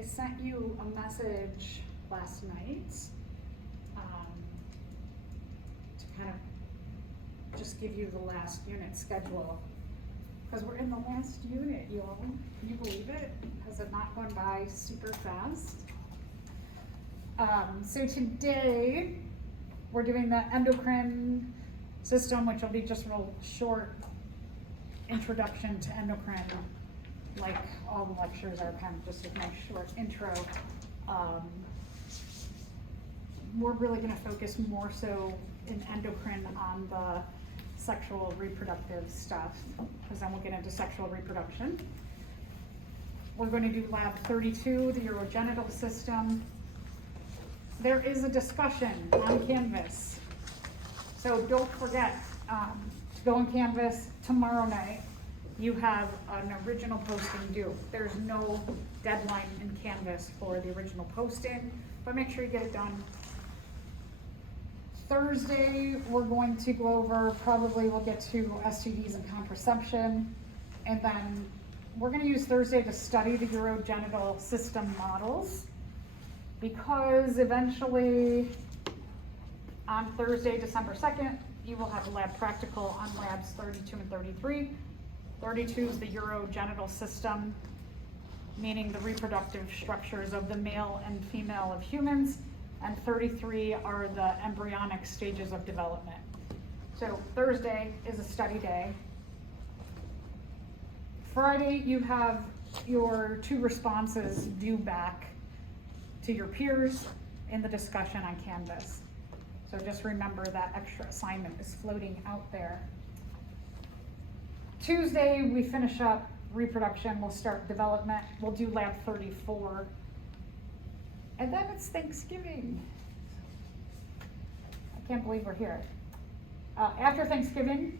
I sent you a message last night to kind of just give you the last unit schedule. Because we're in the last unit, y'all. Can you believe it? Has it not gone by super fast? So today, we're doing the endocrine system, which will be just a real short introduction to endocrine. Like all the lectures are kind of just a nice short intro. We're really going to focus more so in endocrine on the sexual reproductive stuff, because then we'll get into sexual reproduction. We're going to do lab 32, the urogenital system. There is a discussion on Canvas, so don't forget to go on Canvas tomorrow night. You have an original posting due. There's no deadline in Canvas for the original posting, but make sure you get it done. Thursday, we're going to go over, probably we'll get to STDs and contraception, and then we're going to use Thursday to study the urogenital system models, because eventually on Thursday, December 2nd, you will have a lab practical on labs 32 and 33. 32 is the urogenital system, meaning the reproductive structures of the male and female of humans, and 33 are the embryonic stages of development. So Thursday is a study day. Friday, you have your 2 responses due back to your peers in the discussion on Canvas. So just remember that extra assignment is floating out there. Tuesday, we finish up reproduction, we'll start development, we'll do lab 34. And then it's Thanksgiving. I can't believe we're here. After Thanksgiving,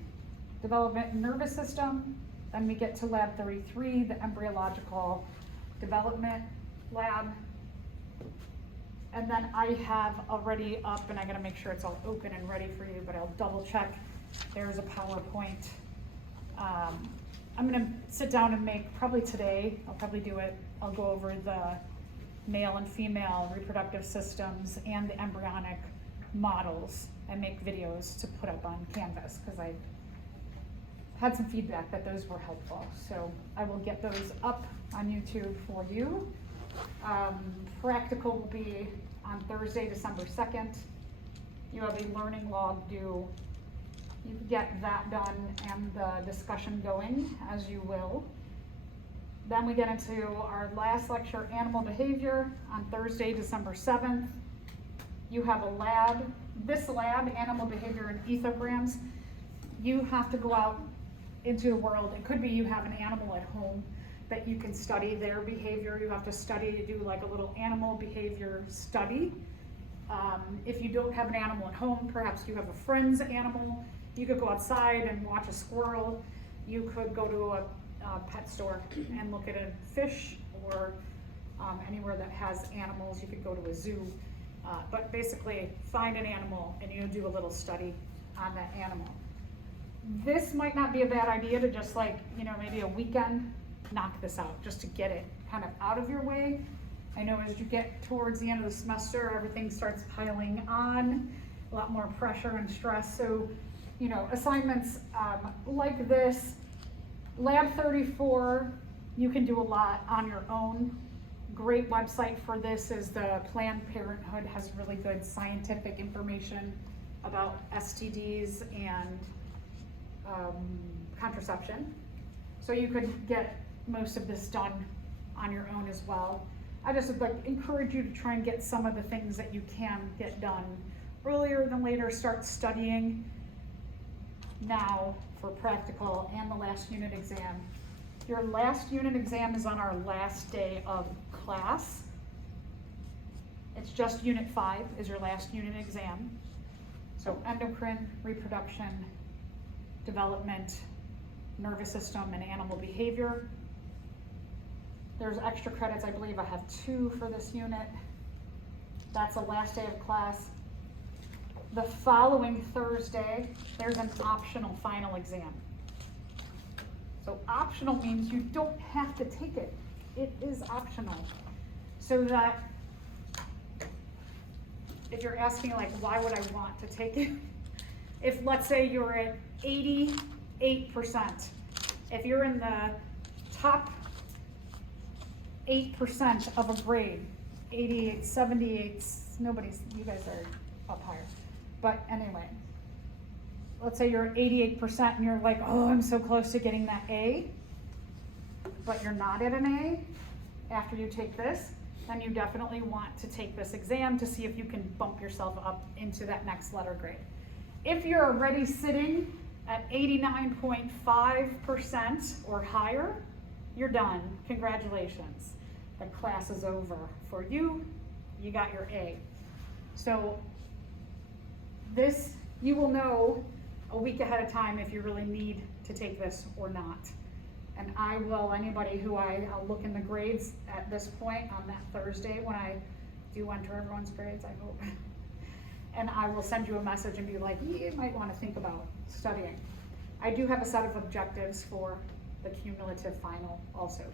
development and nervous system, then we get to lab 33, the embryological development lab. And then I have already up, and I gotta make sure it's all open and ready for you, but I'll double check. There's a PowerPoint. I'm gonna sit down and make, probably today, I'll probably do it, I'll go over the male and female reproductive systems and the embryonic models and make videos to put up on Canvas, because I had some feedback that those were helpful. So I will get those up on YouTube for you. Practical will be on Thursday, December 2nd. You have a learning log due. You can get that done and the discussion going as you will. Then we get into our last lecture, animal behavior, on Thursday, December 7th. You have a lab. This lab, animal behavior and ethograms, you have to go out into the world. It could be you have an animal at home that you can study their behavior. You have to study, do like a little animal behavior study. If you don't have an animal at home, perhaps you have a friend's animal. You could go outside and watch a squirrel. You could go to a pet store and look at a fish, or anywhere that has animals. You could go to a zoo, but basically find an animal and you do a little study on that animal. This might not be a bad idea to just maybe a weekend knock this out, just to get it kind of out of your way. I know as you get towards the end of the semester, everything starts piling on, a lot more pressure and stress. So, assignments like this, lab 34, you can do a lot on your own. Great website for this is the Planned Parenthood, has really good scientific information about STDs and contraception. So you could get most of this done on your own as well. I just would encourage you to try and get some of the things that you can get done earlier than later. Start studying now for practical and the last unit exam. Your last unit exam is on our last day of class. It's just unit 5 is your last unit exam. So endocrine, reproduction, development, nervous system, and animal behavior. There's extra credits, I believe I have 2 for this unit. That's the last day of class. The following Thursday, there's an optional final exam. So optional means you don't have to take it. It is optional. So that if you're asking like, why would I want to take it? If let's say you're at 88%, if you're in the top 8% of a grade, 88, 78, you guys are up higher. But anyway, let's say you're at 88% and you're like, oh, I'm so close to getting that A, but you're not at an A after you take this, then you definitely want to take this exam to see if you can bump yourself up into that next letter grade. If you're already sitting at 89.5% or higher, you're done. Congratulations. The class is over for you. You got your A. So this, you will know a week ahead of time if you really need to take this or not. And I will, anybody who I'll look in the grades at this point on that Thursday when I do enter everyone's grades, I hope. And I will send you a message and be like, you might want to think about studying. I do have a set of objectives for the cumulative final also.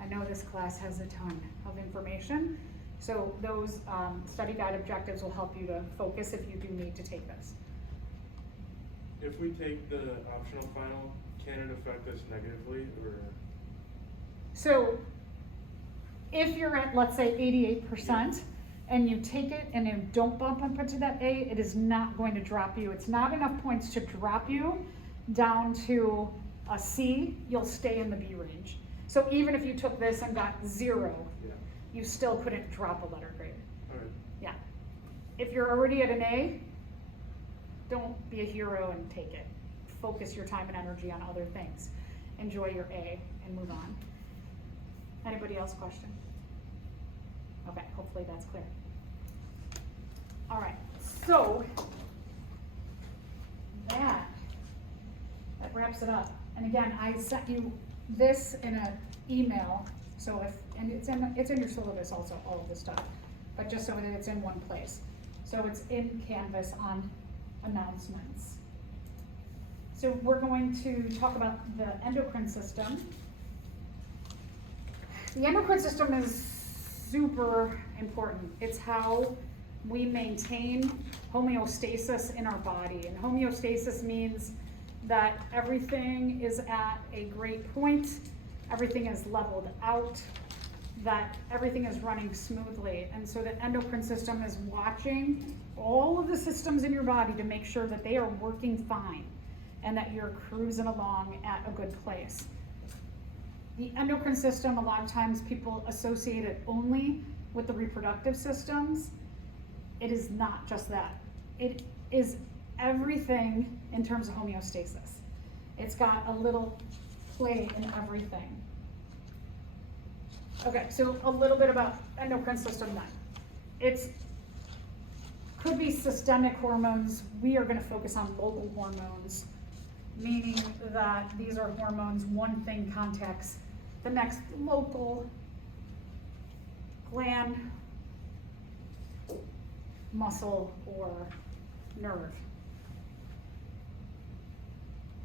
I know this class has a ton of information, so those study guide objectives will help you to focus if you do need to take this. If we take the optional final, can it affect us negatively, or? So if you're at, let's say, 88%, and you take it and you don't bump up into that A, it is not going to drop you. It's not enough points to drop you down to a C, you'll stay in the B range. So even if you took this and got 0, you still couldn't drop a letter grade. All right. Yeah. If you're already at an A, don't be a hero and take it. Focus your time and energy on other things. Enjoy your A and move on. Anybody else question? Okay, hopefully that's clear. All right, so that wraps it up. And again, I sent you this in an email, so and it's in your syllabus also, all of this stuff, but just so that it's in one place. So it's in Canvas on announcements. So we're going to talk about the endocrine system. The endocrine system is super important. It's how we maintain homeostasis in our body. And homeostasis means that everything is at a great point, everything is leveled out, that everything is running smoothly. And so the endocrine system is watching all of the systems in your body to make sure that they are working fine and that you're cruising along at a good place. The endocrine system, a lot of times people associate it only with the reproductive systems. It is not just that. It is everything in terms of homeostasis. It's got a little play in everything. Okay, so a little bit about endocrine system then. It's could be systemic hormones. We are going to focus on local hormones, meaning that these are hormones, one thing contacts the next local gland, muscle, or nerve.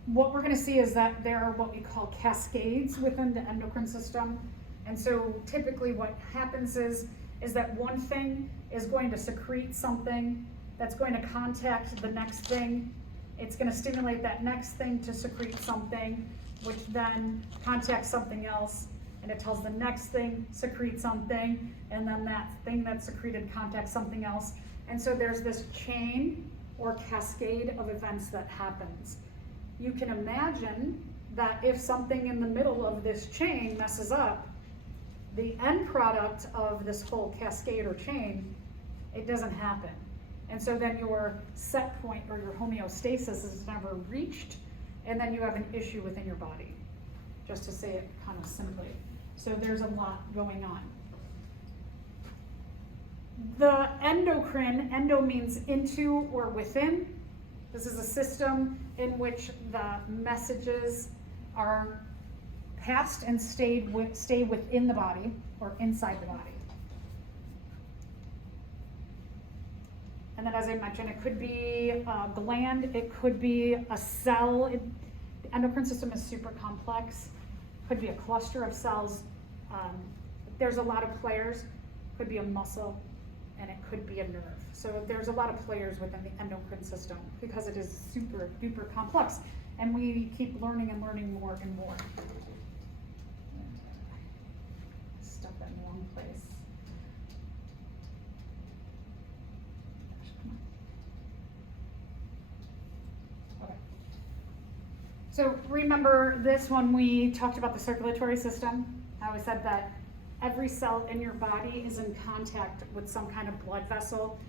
What we're going to see is that there are what we call cascades within the endocrine system. And so typically what happens is that one thing is going to secrete something that's going to contact the next thing. It's going to stimulate that next thing to secrete something, which then contacts something else, and it tells the next thing secrete something, and then that thing that's secreted contacts something else. And so there's this chain or cascade of events that happens. You can imagine that if something in the middle of this chain messes up, the end product of this whole cascade or chain, it doesn't happen. And so then your set point or your homeostasis is never reached, and then you have an issue within your body, just to say it kind of simply. So there's a lot going on. The endocrine, endo means into or within. This is a system in which the messages are passed and stay within the body or inside the body. And then as I mentioned, it could be a gland, it could be a cell. The endocrine system is super complex. It could be a cluster of cells. There's a lot of players. could be a muscle, and it could be a nerve. So there's a lot of players within the endocrine system because it is super duper complex, and we keep learning and learning more and more. Stuff that in the wrong place. Okay. So remember this when we talked about the circulatory system? How we said that every cell in your body is in contact with some kind of blood vessel.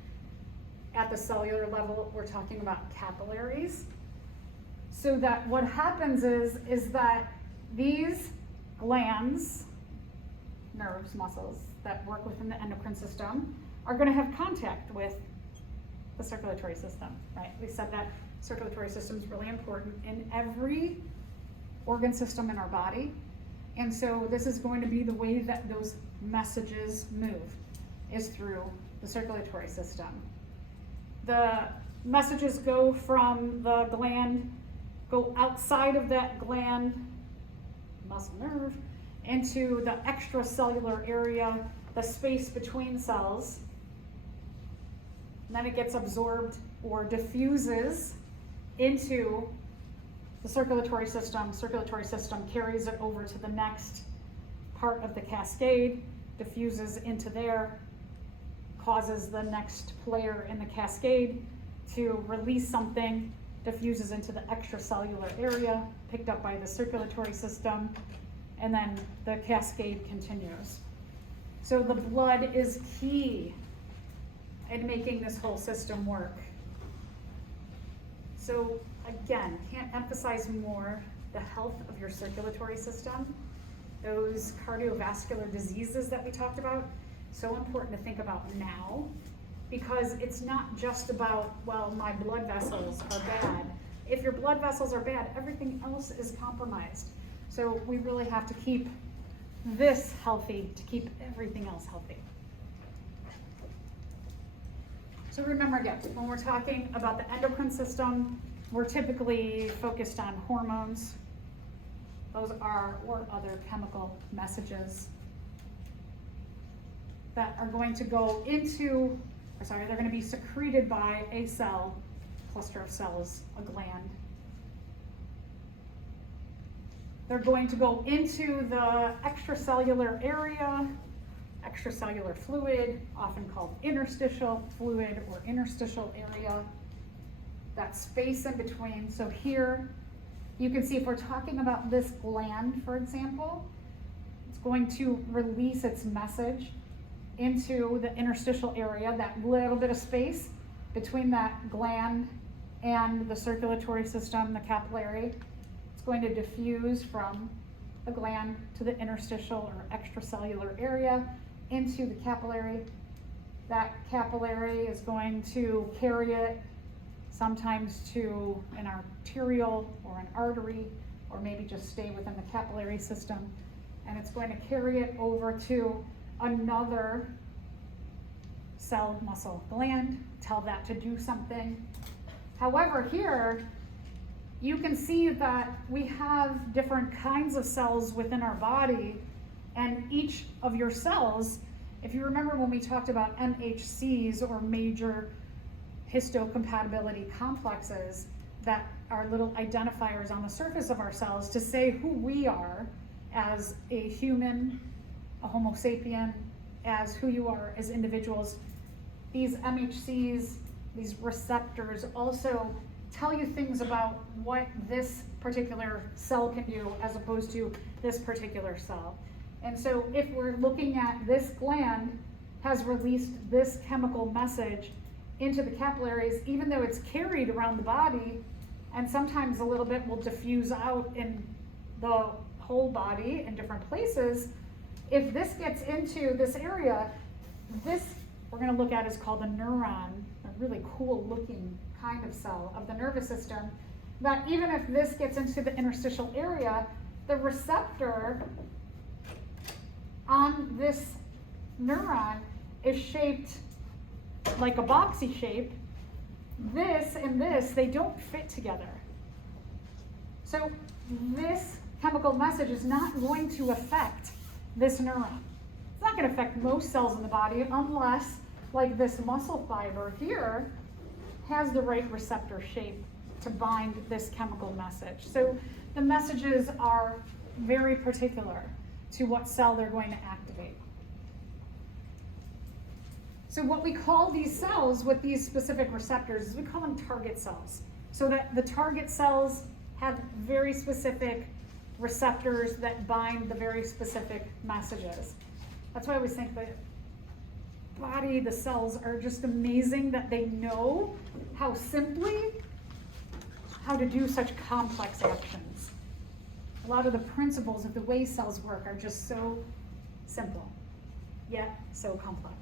At the cellular level, we're talking about capillaries. So that what happens is that these glands, nerves, muscles that work within the endocrine system are going to have contact with the circulatory system, right? We said that circulatory system is really important in every organ system in our body. And so this is going to be the way that those messages move, is through the circulatory system. The messages go from the gland, go outside of that gland, muscle nerve, into the extracellular area, the space between cells. And then it gets absorbed or diffuses into the circulatory system. Circulatory system carries it over to the next part of the cascade, diffuses into there, causes the next player in the cascade to release something, diffuses into the extracellular area, picked up by the circulatory system, and then the cascade continues. So the blood is key in making this whole system work. So again, can't emphasize more the health of your circulatory system. Those cardiovascular diseases that we talked about, so important to think about now, because it's not just about, well, my blood vessels are bad. If your blood vessels are bad, everything else is compromised. So we really have to keep this healthy to keep everything else healthy. So remember again, when we're talking about the endocrine system, we're typically focused on hormones. Those are, or other chemical messages that are going to go into, they're going to be secreted by a cell, cluster of cells, a gland. They're going to go into the extracellular area, extracellular fluid, often called interstitial fluid or interstitial area, that space in between. So here, you can see if we're talking about this gland, for example, it's going to release its message into the interstitial area, that little bit of space between that gland and the circulatory system, the capillary. It's going to diffuse from the gland to the interstitial or extracellular area into the capillary. That capillary is going to carry it sometimes to an arterial or an artery, or maybe just stay within the capillary system. And it's going to carry it over to another cell, muscle, gland, tell that to do something. However, here, you can see that we have different kinds of cells within our body, and each of your cells, if you remember when we talked about MHCs, or major histocompatibility complexes, that are little identifiers on the surface of our cells to say who we are as a human, a Homo sapien, as who you are as individuals. These MHCs, these receptors, also tell you things about what this particular cell can do as opposed to this particular cell. And so if we're looking at this gland has released this chemical message into the capillaries, even though it's carried around the body, and sometimes a little bit will diffuse out in the whole body in different places, if this gets into this area, this we're going to look at is called a neuron, a really cool looking kind of cell of the nervous system, that even if this gets into the interstitial area, the receptor on this neuron is shaped like a boxy shape. This and this, they don't fit together. So this chemical message is not going to affect this neuron. It's It's not going to affect most cells in the body unless, like this muscle fiber here, has the right receptor shape to bind this chemical message. So the messages are very particular to what cell they're going to activate. So what we call these cells with these specific receptors is we call them target cells. So that the target cells have very specific receptors that bind the very specific messages. That's why I always think that body, the cells are just amazing that they know how to do such complex actions. A lot of the principles of the way cells work are just so simple, yet so complex.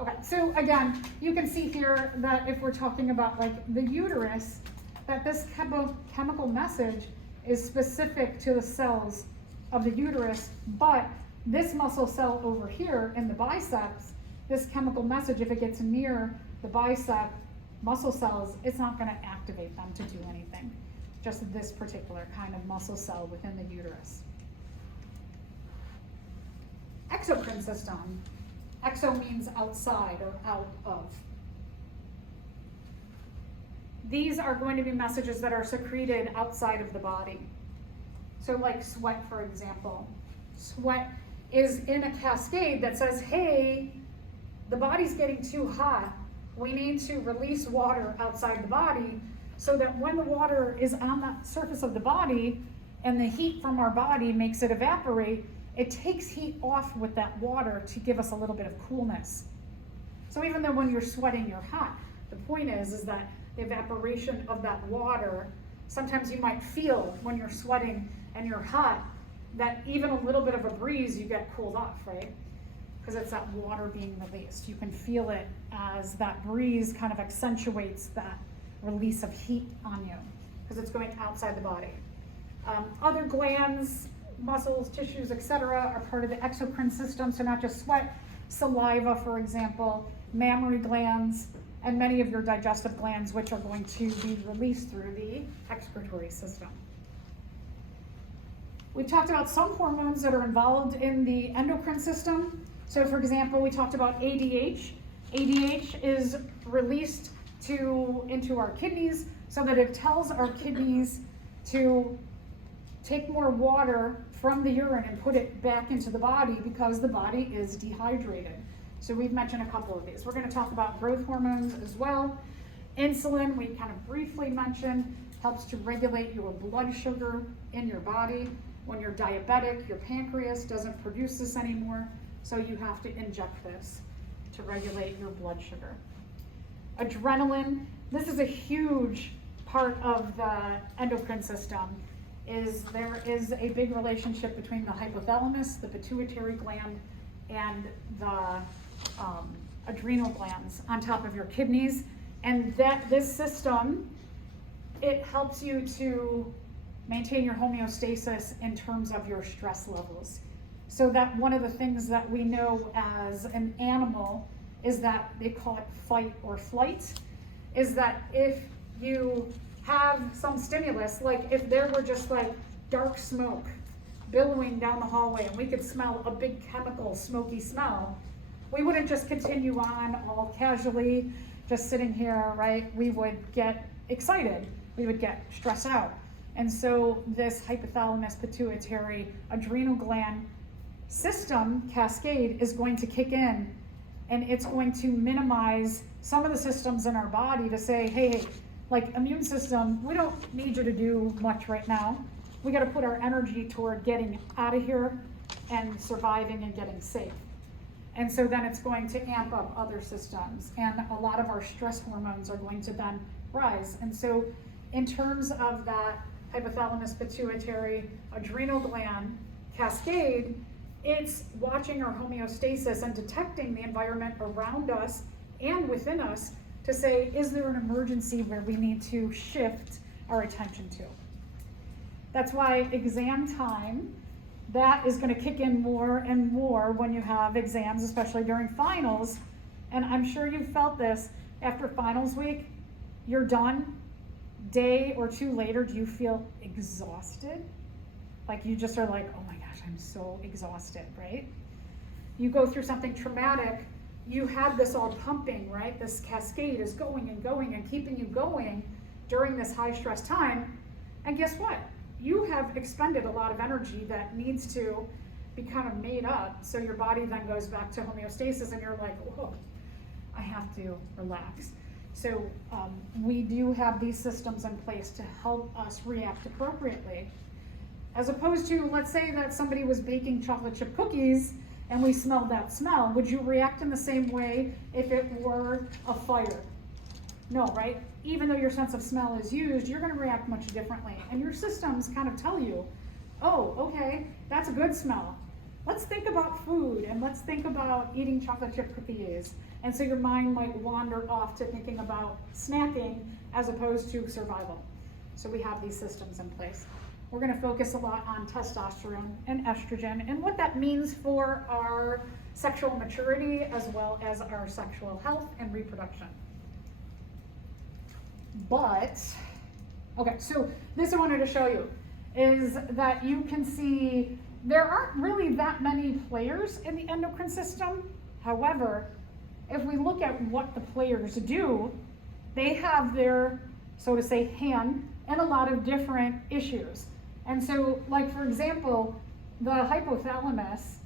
Okay, so again, you can see here that if we're talking about like the uterus, that this chemical message is specific to the cells of the uterus, but this muscle cell over here in the biceps, this chemical message, if it gets near the bicep muscle cells, it's not going to activate them to do anything. Just this particular kind of muscle cell within the uterus. Exocrine system. Exo means outside or out of. These are going to be messages that are secreted outside of the body. So like sweat, for example. Sweat is in a cascade that says, hey, the body's getting too hot. We need to release water outside the body so that when the water is on the surface of the body and the heat from our body makes it evaporate, it takes heat off with that water to give us a little bit of coolness. So even though when you're sweating, you're hot, the point is that the evaporation of that water, sometimes you might feel when you're sweating and you're hot, that even a little bit of a breeze, you get cooled off, right? Because it's that water being released. You can feel it as that breeze kind of accentuates that release of heat on you, because it's going outside the body. Other glands, muscles, tissues, etc., are part of the exocrine system, so not just sweat, saliva, for example, mammary glands, and many of your digestive glands, which are going to be released through the excretory system. We talked about some hormones that are involved in the endocrine system. So for example, we talked about ADH. ADH is released into our kidneys so that it tells our kidneys to take more water from the urine and put it back into the body because the body is dehydrated. So we've mentioned a couple of these. We're going to talk about growth hormones as well. Insulin, we kind of briefly mentioned, helps to regulate your blood sugar in your body. When you're diabetic, your pancreas doesn't produce this anymore, so you have to inject this to regulate your blood sugar. Adrenaline, this is a huge part of the endocrine system. There is a big relationship between the hypothalamus, the pituitary gland, and the adrenal glands on top of your kidneys. And this system, it helps you to maintain your homeostasis in terms of your stress levels. So that one of the things that we know as an animal is that they call it fight or flight, is that if you have some stimulus, like if there were just like dark smoke billowing down the hallway and we could smell a big chemical smoky smell, we wouldn't just continue on all casually, just sitting here, right? We would get excited, we would get stressed out. And so this hypothalamus, pituitary, adrenal gland system cascade is going to kick in, and it's going to minimize some of the systems in our body to say, hey, like immune system, we don't need you to do much right now. We got to put our energy toward getting out of here and surviving and getting safe. And so then it's going to amp up other systems, and a lot of our stress hormones are going to then rise. And so in terms of that hypothalamus, pituitary, adrenal gland cascade, it's watching our homeostasis and detecting the environment around us and within us to say, is there an emergency where we need to shift our attention to? That's why exam time, that is going to kick in more and more when you have exams, especially during finals. And I'm sure you've felt this after finals week, you're done. Day or two later, do you feel exhausted? Like you just are like, oh my gosh, I'm so exhausted, right? You go through something traumatic, you had this all pumping, right? This cascade is going and going and keeping you going during this high stress time. And guess what? You have expended a lot of energy that needs to be kind of made up. So your body then goes back to homeostasis and you're like, whoa, I have to relax. So we do have these systems in place to help us react appropriately. As opposed to, let's say that somebody was baking chocolate chip cookies and we smelled that smell. Would you react in the same way if it were a fire? No, right? Even though your sense of smell is used, you're going to react much differently. And your systems kind of tell you, oh, okay, that's a good smell. Let's think about food and let's think about eating chocolate chip cookies. And so your mind might wander off to thinking about snacking as opposed to survival. So we have these systems in place. We're going to focus a lot on testosterone and estrogen and what that means for our sexual maturity as well as our sexual health and reproduction. But, okay, so this I wanted to show you is that you can see there aren't really that many players in the endocrine system. However, if we look at what the players do, they have their, so to say, hand in a lot of different issues. And so, like for example, the hypothalamus,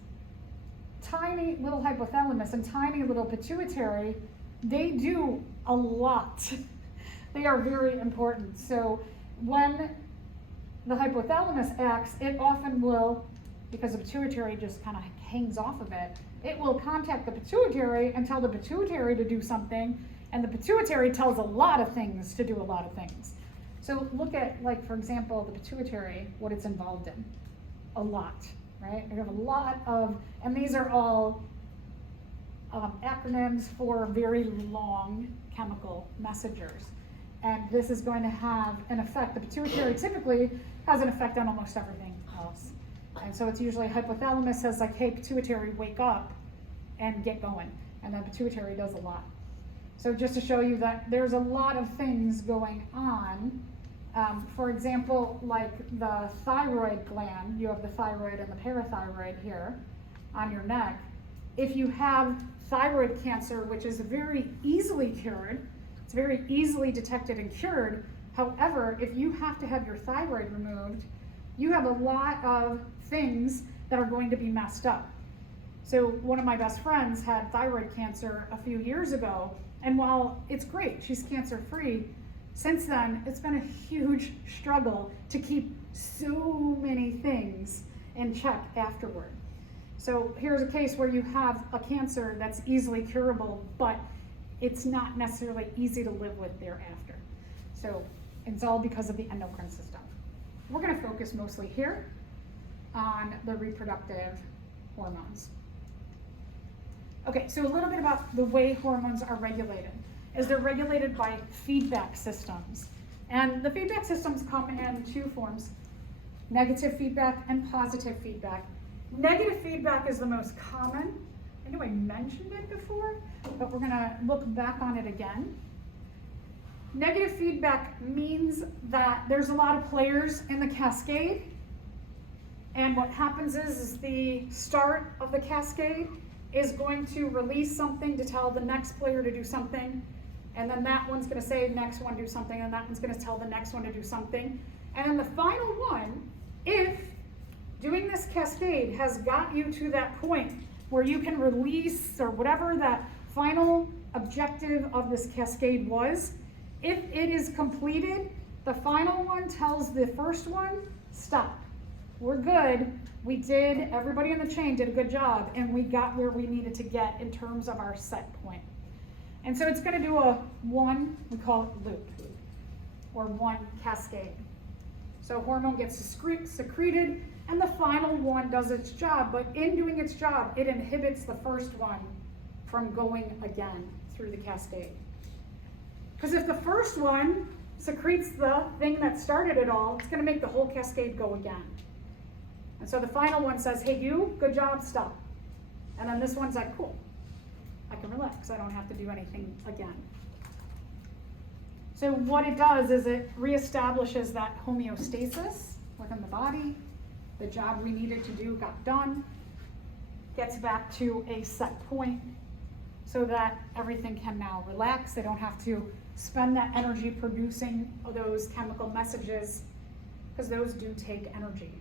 tiny little hypothalamus and tiny little pituitary, they do a lot. They are very important. So when the hypothalamus acts, it often will, because the pituitary just kind of hangs off of it, it will contact the pituitary and tell the pituitary to do something, and the pituitary tells a lot of things to do a lot of things. So look at, like, for example, the pituitary, what it's involved in. A lot, right? We have a lot of, and these are all acronyms for very long chemical messengers. And this is going to have an effect. The pituitary typically has an effect on almost everything else. And so it's usually hypothalamus says like, hey, pituitary, wake up and get going. And then pituitary does a lot. So just to show you that there's a lot of things going on. For example, like the thyroid gland, you have the thyroid and the parathyroid here on your neck. If you have thyroid cancer, which is very easily cured, it's very easily detected and cured. However, if you have to have your thyroid removed, you have a lot of things that are going to be messed up. So one of my best friends had thyroid cancer a few years ago, and while it's great, she's cancer-free, since then, it's been a huge struggle to keep so many things in check afterward. So here's a case where you have a cancer that's easily curable, but it's not necessarily easy to live with thereafter. So it's all because of the endocrine system. We're going to focus mostly here on the reproductive hormones. Okay, so a little bit about the way hormones are regulated. Is they're regulated by feedback systems. And the feedback systems come in two forms, negative feedback and positive feedback. Negative feedback is the most common. I know I mentioned it before, but we're gonna look back on it again. Negative feedback means that there's a lot of players in the cascade, and what happens is the start of the cascade is going to release something to tell the next player to do something, and then that one's gonna say next one do something, and that one's gonna tell the next one to do something. And then the final one, if doing this cascade has got you to that point where you can release or whatever that final objective of this cascade was, if it is completed, the final one tells the first one, stop. We're good. We did, everybody in the chain did a good job, and we got where we needed to get in terms of our set point. And so it's going to do a one, we call it loop, or one cascade. So hormone gets secreted, and the final one does its job, but in doing its job, it inhibits the first one from going again through the cascade. Because if the first one secretes the thing that started it all, it's going to make the whole cascade go again. And so the final one says, hey, you, good job, stop. And then this one's like, cool, I can relax. I don't have to do anything again. So what it does is it reestablishes that homeostasis within the body. the job we needed to do got done, gets back to a set point so that everything can now relax. They don't have to spend that energy producing those chemical messages, because those do take energy.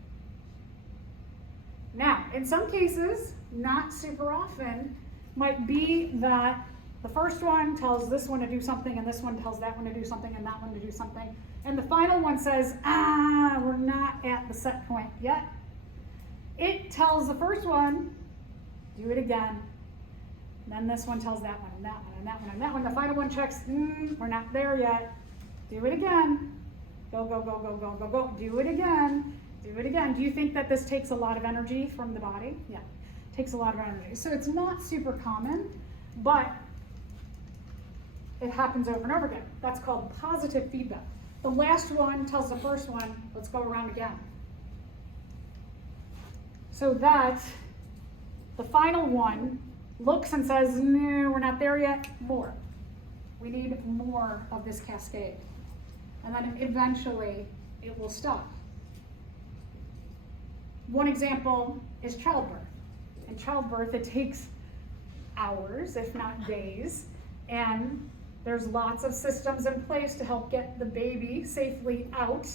Now, in some cases, not super often, might be that the first one tells this one to do something, and this one tells that one to do something, and that one to do something. And the final one says, we're not at the set point yet. It tells the first one, do it again. And then this one tells that one, and that one, and that one, and that one. The final one checks, we're not there yet. Do it again. Go, go, go, go, go, go, go. Do it again. Do it again. Do you think that this takes a lot of energy from the body? Yeah, it takes a lot of energy. So it's not super common, but it happens over and over again. That's called positive feedback. The last one tells the first one, let's go around again. So that the final one looks and says, no, we're not there yet, more. We need more of this cascade. And then eventually it will stop. One example is childbirth. In childbirth, it takes hours, if not days, and there's lots of systems in place to help get the baby safely out.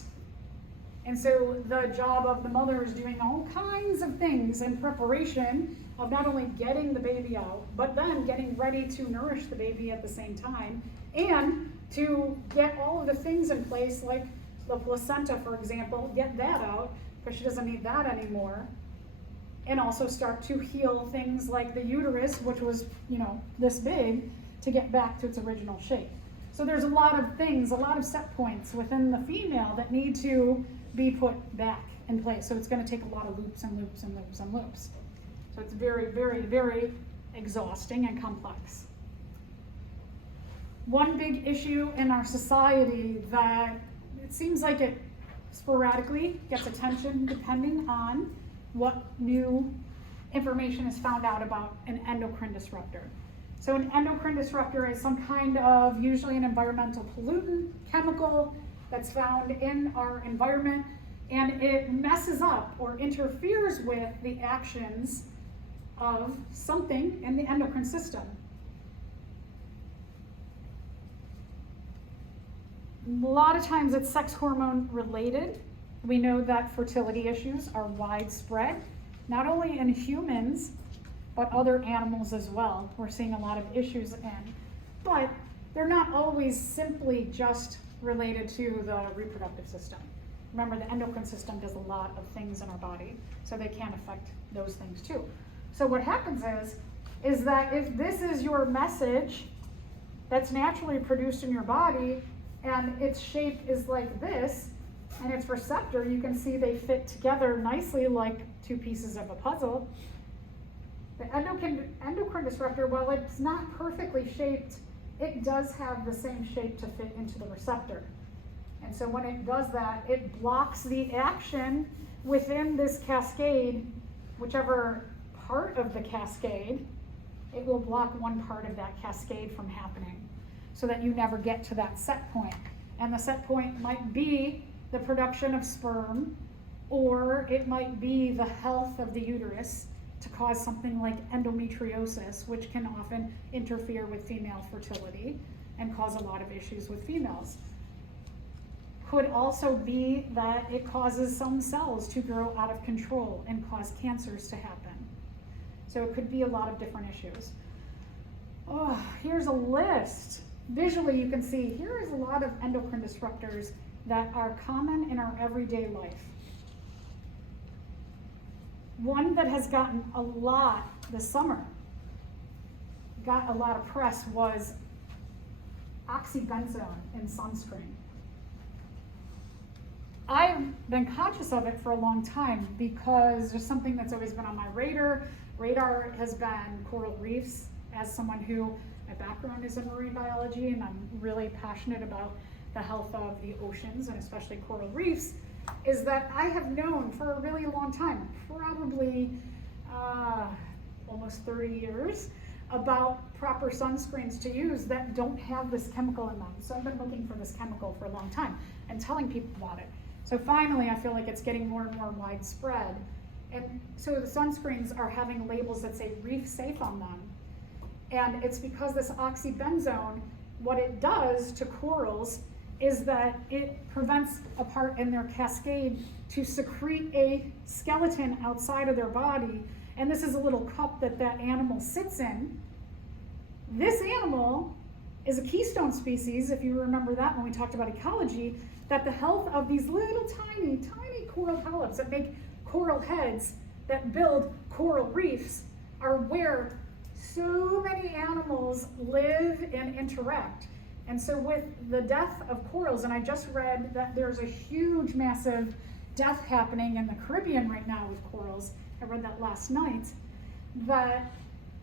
And so the job of the mother is doing all kinds of things in preparation of not only getting the baby out, but then getting ready to nourish the baby at the same time, and to get all of the things in place, like the placenta, for example, get that out, because she doesn't need that anymore. And also start to heal things like the uterus, which was, this big, to get back to its original shape. So there's a lot of things, a lot of set points within the female that need to be put back in place. So it's going to take a lot of loops and loops and loops and loops. So it's very, very, very exhausting and complex. One big issue in our society that it seems like it sporadically gets attention depending on what new information is found out about an endocrine disruptor. So an endocrine disruptor is some kind of, usually an environmental pollutant, chemical that's found in our environment, and it messes up or interferes with the actions of something in the endocrine system. A lot of times it's sex hormone related. We know that fertility issues are widespread, not only in humans, but other animals as well. We're seeing a lot of issues in, but they're not always simply just related to the reproductive system. Remember, the endocrine system does a lot of things in our body, so they can affect those things too. So what happens is that if this is your message that's naturally produced in your body, and its shape is like this, and its receptor, you can see they fit together nicely like two pieces of a puzzle. The endocrine disruptor, while it's not perfectly shaped, it does have the same shape to fit into the receptor. And so when it does that, it blocks the action within this cascade, whichever part of the cascade, it will block one part of that cascade from happening so that you never get to that set point. And the set point might be the production of sperm, or it might be the health of the uterus to cause something like endometriosis, which can often interfere with female fertility and cause a lot of issues with females. Could also be that it causes some cells to grow out of control and cause cancers to happen. So it could be a lot of different issues. Oh, here's a list. Visually, you can see here is a lot of endocrine disruptors that are common in our everyday life. One that has gotten a lot this summer, got a lot of press, was oxybenzone in sunscreen. I've been conscious of it for a long time because there's something that's always been on my radar. Radar has been coral reefs. As someone who, my background is in marine biology, and I'm really passionate about the health of the oceans and especially coral reefs, is that I have known for a really long time, probably almost 30 years, about proper sunscreens to use that don't have this chemical in them. So I've been looking for this chemical for a long time and telling people about it. So finally, I feel like it's getting more and more widespread. And so the sunscreens are having labels that say reef safe on them. And it's because this oxybenzone, what it does to corals is that it prevents a part in their cascade to secrete a skeleton outside of their body. And this is a little cup that that animal sits in. This animal is a keystone species, if you remember that when we talked about ecology, that the health of these little tiny, tiny coral polyps that make coral heads, that build coral reefs, are where so many animals live and interact. And so with the death of corals, and I just read that there's a huge, massive death happening in the Caribbean right now with corals, I read that last night, that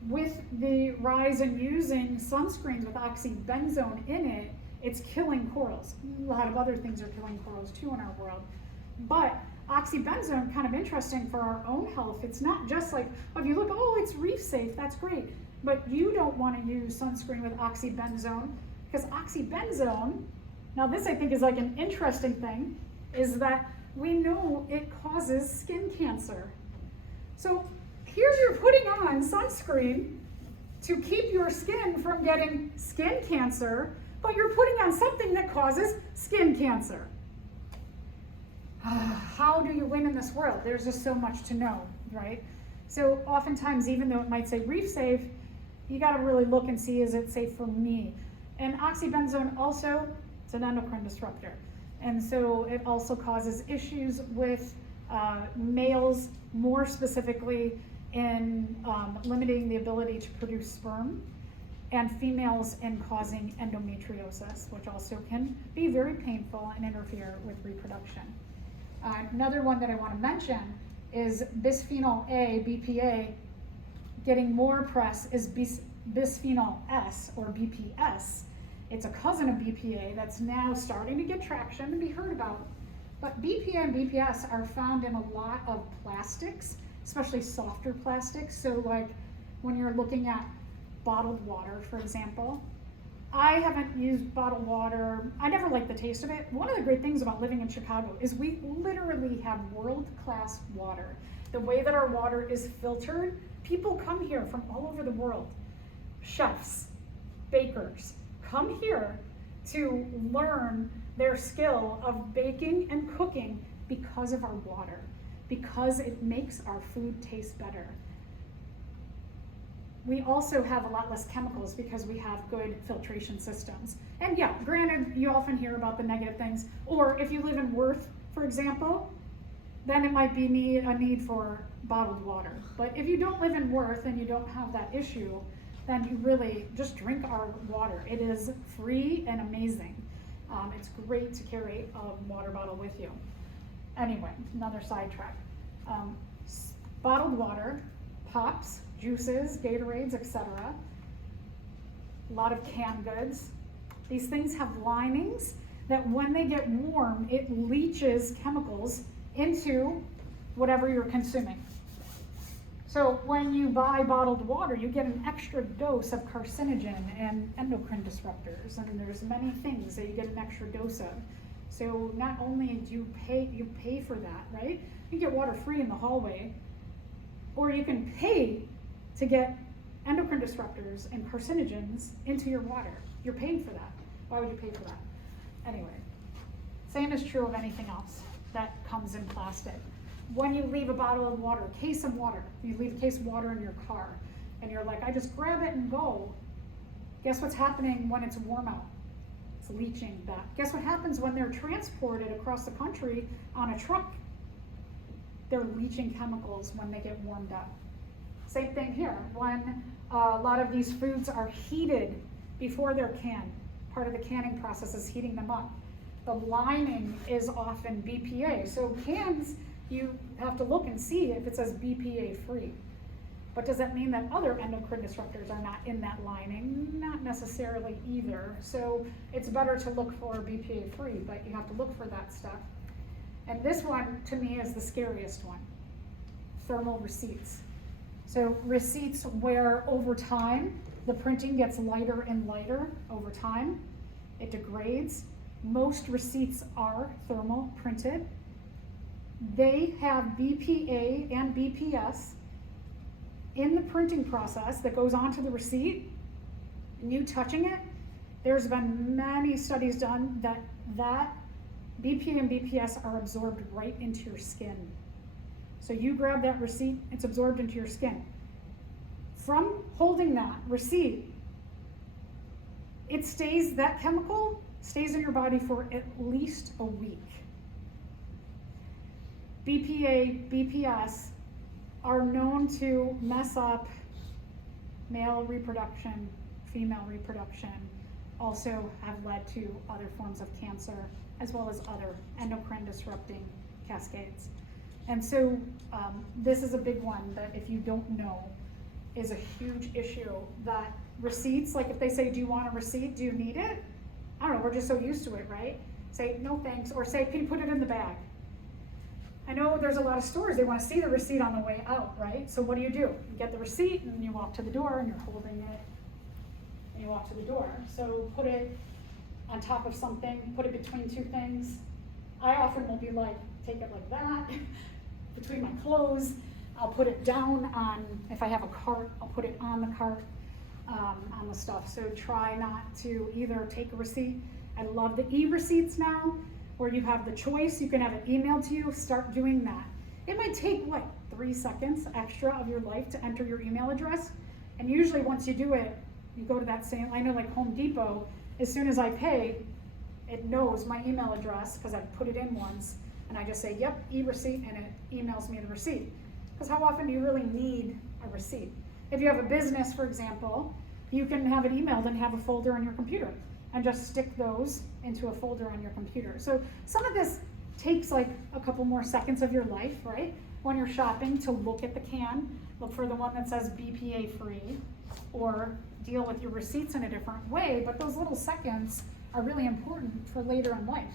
with the rise in using sunscreens with oxybenzone in it, it's killing corals. A lot of other things are killing corals too in our world. But oxybenzone, kind of interesting for our own health. It's not just like, oh, if you look, oh, it's reef safe, that's great. But you don't want to use sunscreen with oxybenzone, because oxybenzone, now this I think is like an interesting thing, is that we know it causes skin cancer. So here you're putting on sunscreen to keep your skin from getting skin cancer, but you're putting on something that causes skin cancer. How do you win in this world? There's just so much to know, right? So oftentimes, even though it might say reef safe, you got to really look and see, is it safe for me? And oxybenzone also, it's an endocrine disruptor. And so it also causes issues with males, more specifically in limiting the ability to produce sperm, and females in causing endometriosis, which also can be very painful and interfere with reproduction. Another one that I want to mention is bisphenol A, BPA. Getting more press is bisphenol S, or BPS. It's a cousin of BPA that's now starting to get traction and be heard about. But BPA and BPS are found in a lot of plastics, especially softer plastics. So like when you're looking at bottled water, for example. I haven't used bottled water. I never liked the taste of it. One of the great things about living in Chicago is we literally have world-class water. The way that our water is filtered, people come here from all over the world. Chefs, bakers, come here to learn their skill of baking and cooking because of our water, because it makes our food taste better. We also have a lot less chemicals because we have good filtration systems. And yeah, granted, you often hear about the negative things, or if you live in Worth, for example, then it might be a need for bottled water. But if you don't live in Worth and you don't have that issue, then you really just drink our water. It is free and amazing. It's great to carry a water bottle with you. Anyway, another sidetrack. Bottled water, pops, juices, Gatorades, etc. A lot of canned goods. These things have linings that when they get warm, it leaches chemicals into whatever you're consuming. So when you buy bottled water, you get an extra dose of carcinogen and endocrine disruptors, and there's many things that you get an extra dose of. So not only do you pay for that, right? You get water free in the hallway, or you can pay to get endocrine disruptors and carcinogens into your water. You're paying for that. Why would you pay for that? Anyway, same is true of anything else that comes in plastic. When you leave a bottle of water, a case of water, you leave a case of water in your car, and you're like, I just grab it and go. Guess what's happening when it's warm out? It's leaching back. Guess what happens when they're transported across the country on a truck? They're leaching chemicals when they get warmed up. Same thing here. When a lot of these foods are heated before they're canned, part of the canning process is heating them up. The lining is often BPA. So cans, you have to look and see if it says BPA free. But does that mean that other endocrine disruptors are not in that lining? Not necessarily either. So it's better to look for BPA free, but you have to look for that stuff. And this one, to me, is the scariest one. Thermal receipts. So receipts where over time, the printing gets lighter and lighter over time. It degrades. Most receipts are thermal printed. They have BPA and BPS in the printing process that goes onto the receipt, and you touching it, there's been many studies done that BPA and BPS are absorbed right into your skin. So you grab that receipt, it's absorbed into your skin. From holding that receipt, that chemical stays in your body for at least a week. BPA, BPS are known to mess up male reproduction, female reproduction, also have led to other forms of cancer, as well as other endocrine disrupting cascades. And so this is a big one that, if you don't know, is a huge issue. That receipts, like if they say, do you want a receipt? Do you need it? I don't know, we're just so used to it, right? Say, no thanks, or say, can you put it in the bag? I know there's a lot of stores, they want to see the receipt on the way out, right? So what do? You get the receipt and you walk to the door and you're holding it and you walk to the door. So put it on top of something, put it between two things. I often will be like, take it like that, between my clothes. I'll put it down on, if I have a cart, I'll put it on the cart, on the stuff. So try not to either take a receipt. I love the e-receipts now, where you have the choice, you can have it emailed to you. Start doing that. It might take 3 seconds extra of your life to enter your email address. And usually once you do it, you go to that same, I know like Home Depot, as soon as I pay, it knows my email address because I've put it in once, and I just say, yep, e-receipt, and it emails me the receipt. Because how often do you really need a receipt? If you have a business, for example, you can have it emailed and have a folder on your computer and just stick those into a folder on your computer. So some of this takes a couple more seconds of your life, right? When you're shopping, to look at the can, look for the one that says BPA free, or deal with your receipts in a different way. But those little seconds are really important for later in life.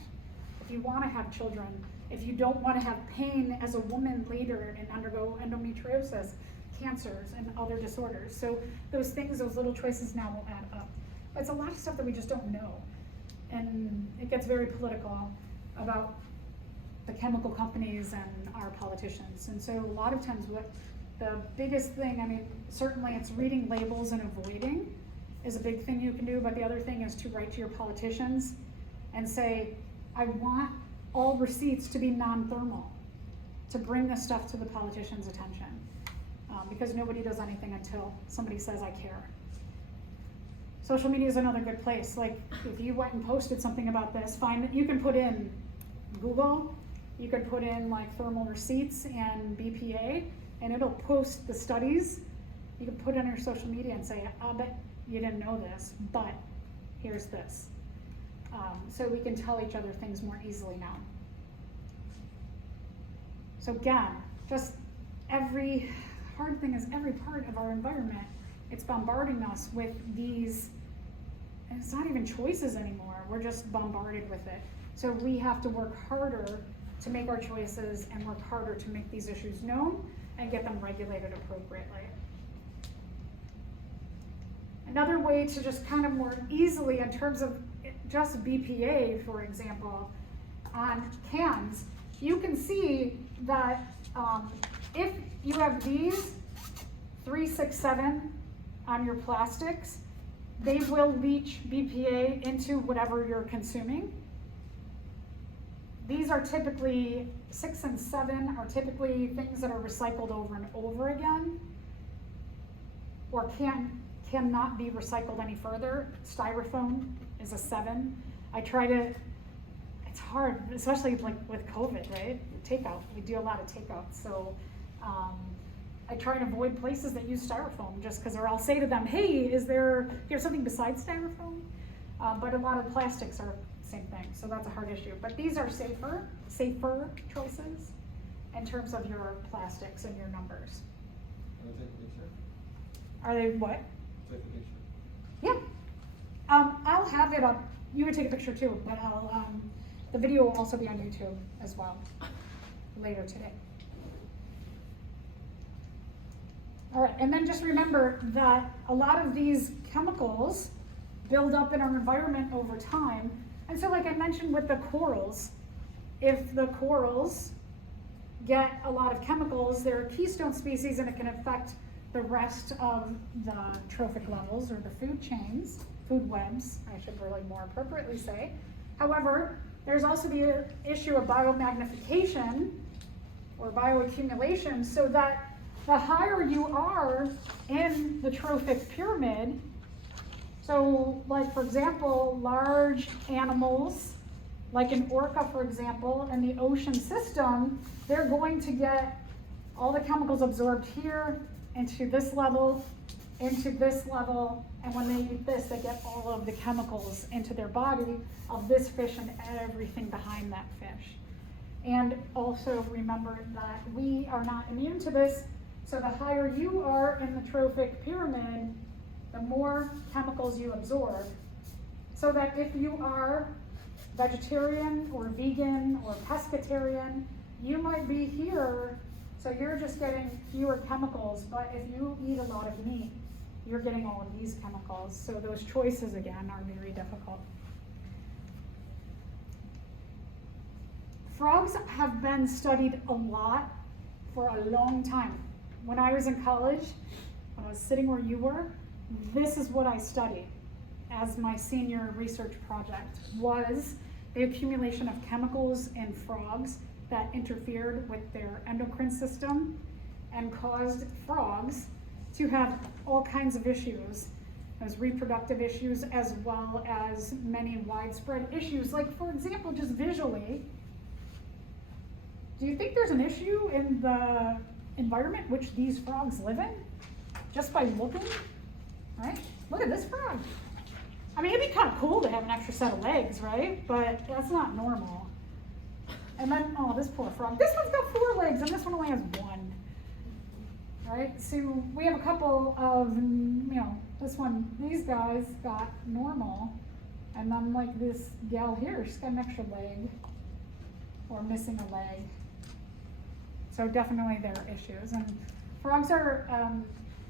If you want to have children, if you don't want to have pain as a woman later and undergo endometriosis, cancers, and other disorders. So those things, those little choices now will add up. But it's a lot of stuff that we just don't know. And it gets very political about the chemical companies and our politicians. And so a lot of times what the biggest thing, certainly it's reading labels and avoiding is a big thing you can do, but the other thing is to write to your politicians and say, I want all receipts to be non-thermal, to bring this stuff to the politicians' attention. Because nobody does anything until somebody says, I care. Social media is another good place. If you went and posted something about this, you can put in Google, you could put in thermal receipts and BPA, and it'll post the studies. You can put it on your social media and say, I bet you didn't know this, but here's this. So we can tell each other things more easily now. So again, just hard thing is every part of our environment, it's bombarding us with these, and it's not even choices anymore, we're just bombarded with it. So we have to work harder to make our choices and work harder to make these issues known and get them regulated appropriately. Another way to just kind of more easily, in terms of just BPA, for example, on cans, you can see that if you have these 3, 6, 7 on your plastics, they will leach BPA into whatever you're consuming. These are typically 6 and 7 are typically things that are recycled over and over again, or cannot be recycled any further. Styrofoam is a 7. It's hard, especially with COVID, right? Takeout, we do a lot of takeout. So I try and avoid places that use styrofoam just because, or I'll say to them, hey, do you have something besides styrofoam? But a lot of plastics are the same thing, so that's a hard issue. But these are safer choices in terms of your plastics and your numbers. Can I take a picture? Are they what? Take a picture. Yeah. I'll have it up. You would take a picture too, but the video will also be on YouTube as well later today. All right, and then just remember that a lot of these chemicals build up in our environment over time. And so like I mentioned with the corals, if the corals get a lot of chemicals, they're a keystone species and it can affect the rest of the trophic levels or the food chains, food webs, I should really more appropriately say. However, there's also the issue of biomagnification or bioaccumulation, so that the higher you are in the trophic pyramid, so like for example, large animals, like an orca for example, in the ocean system, they're going to get all the chemicals absorbed here into this level, and when they eat this, they get all of the chemicals into their body of this fish and everything behind that fish. And also remember that we are not immune to this, so the higher you are in the trophic pyramid, the more chemicals you absorb. So that if you are vegetarian or vegan or pescatarian, you might be here, so you're just getting fewer chemicals, but if you eat a lot of meat, you're getting all of these chemicals. So those choices again are very difficult. Frogs have been studied a lot for a long time. When I was in college, when I was sitting where you were, this is what I studied as my senior research project, was the accumulation of chemicals in frogs that interfered with their endocrine system and caused frogs to have all kinds of issues, as reproductive issues as well as many widespread issues. Like for example, just visually, do you think there's an issue in the environment which these frogs live in? Just by looking, right? Look at this frog. I mean, it'd be kind of cool to have an extra set of legs, right? But that's not normal. And then, oh, this poor frog. This one's got 4 legs and this one only has 1. Right? So we have a couple of, this one, these guys got normal. And then like this gal here, she's got an extra leg or missing a leg. So definitely there are issues. And frogs are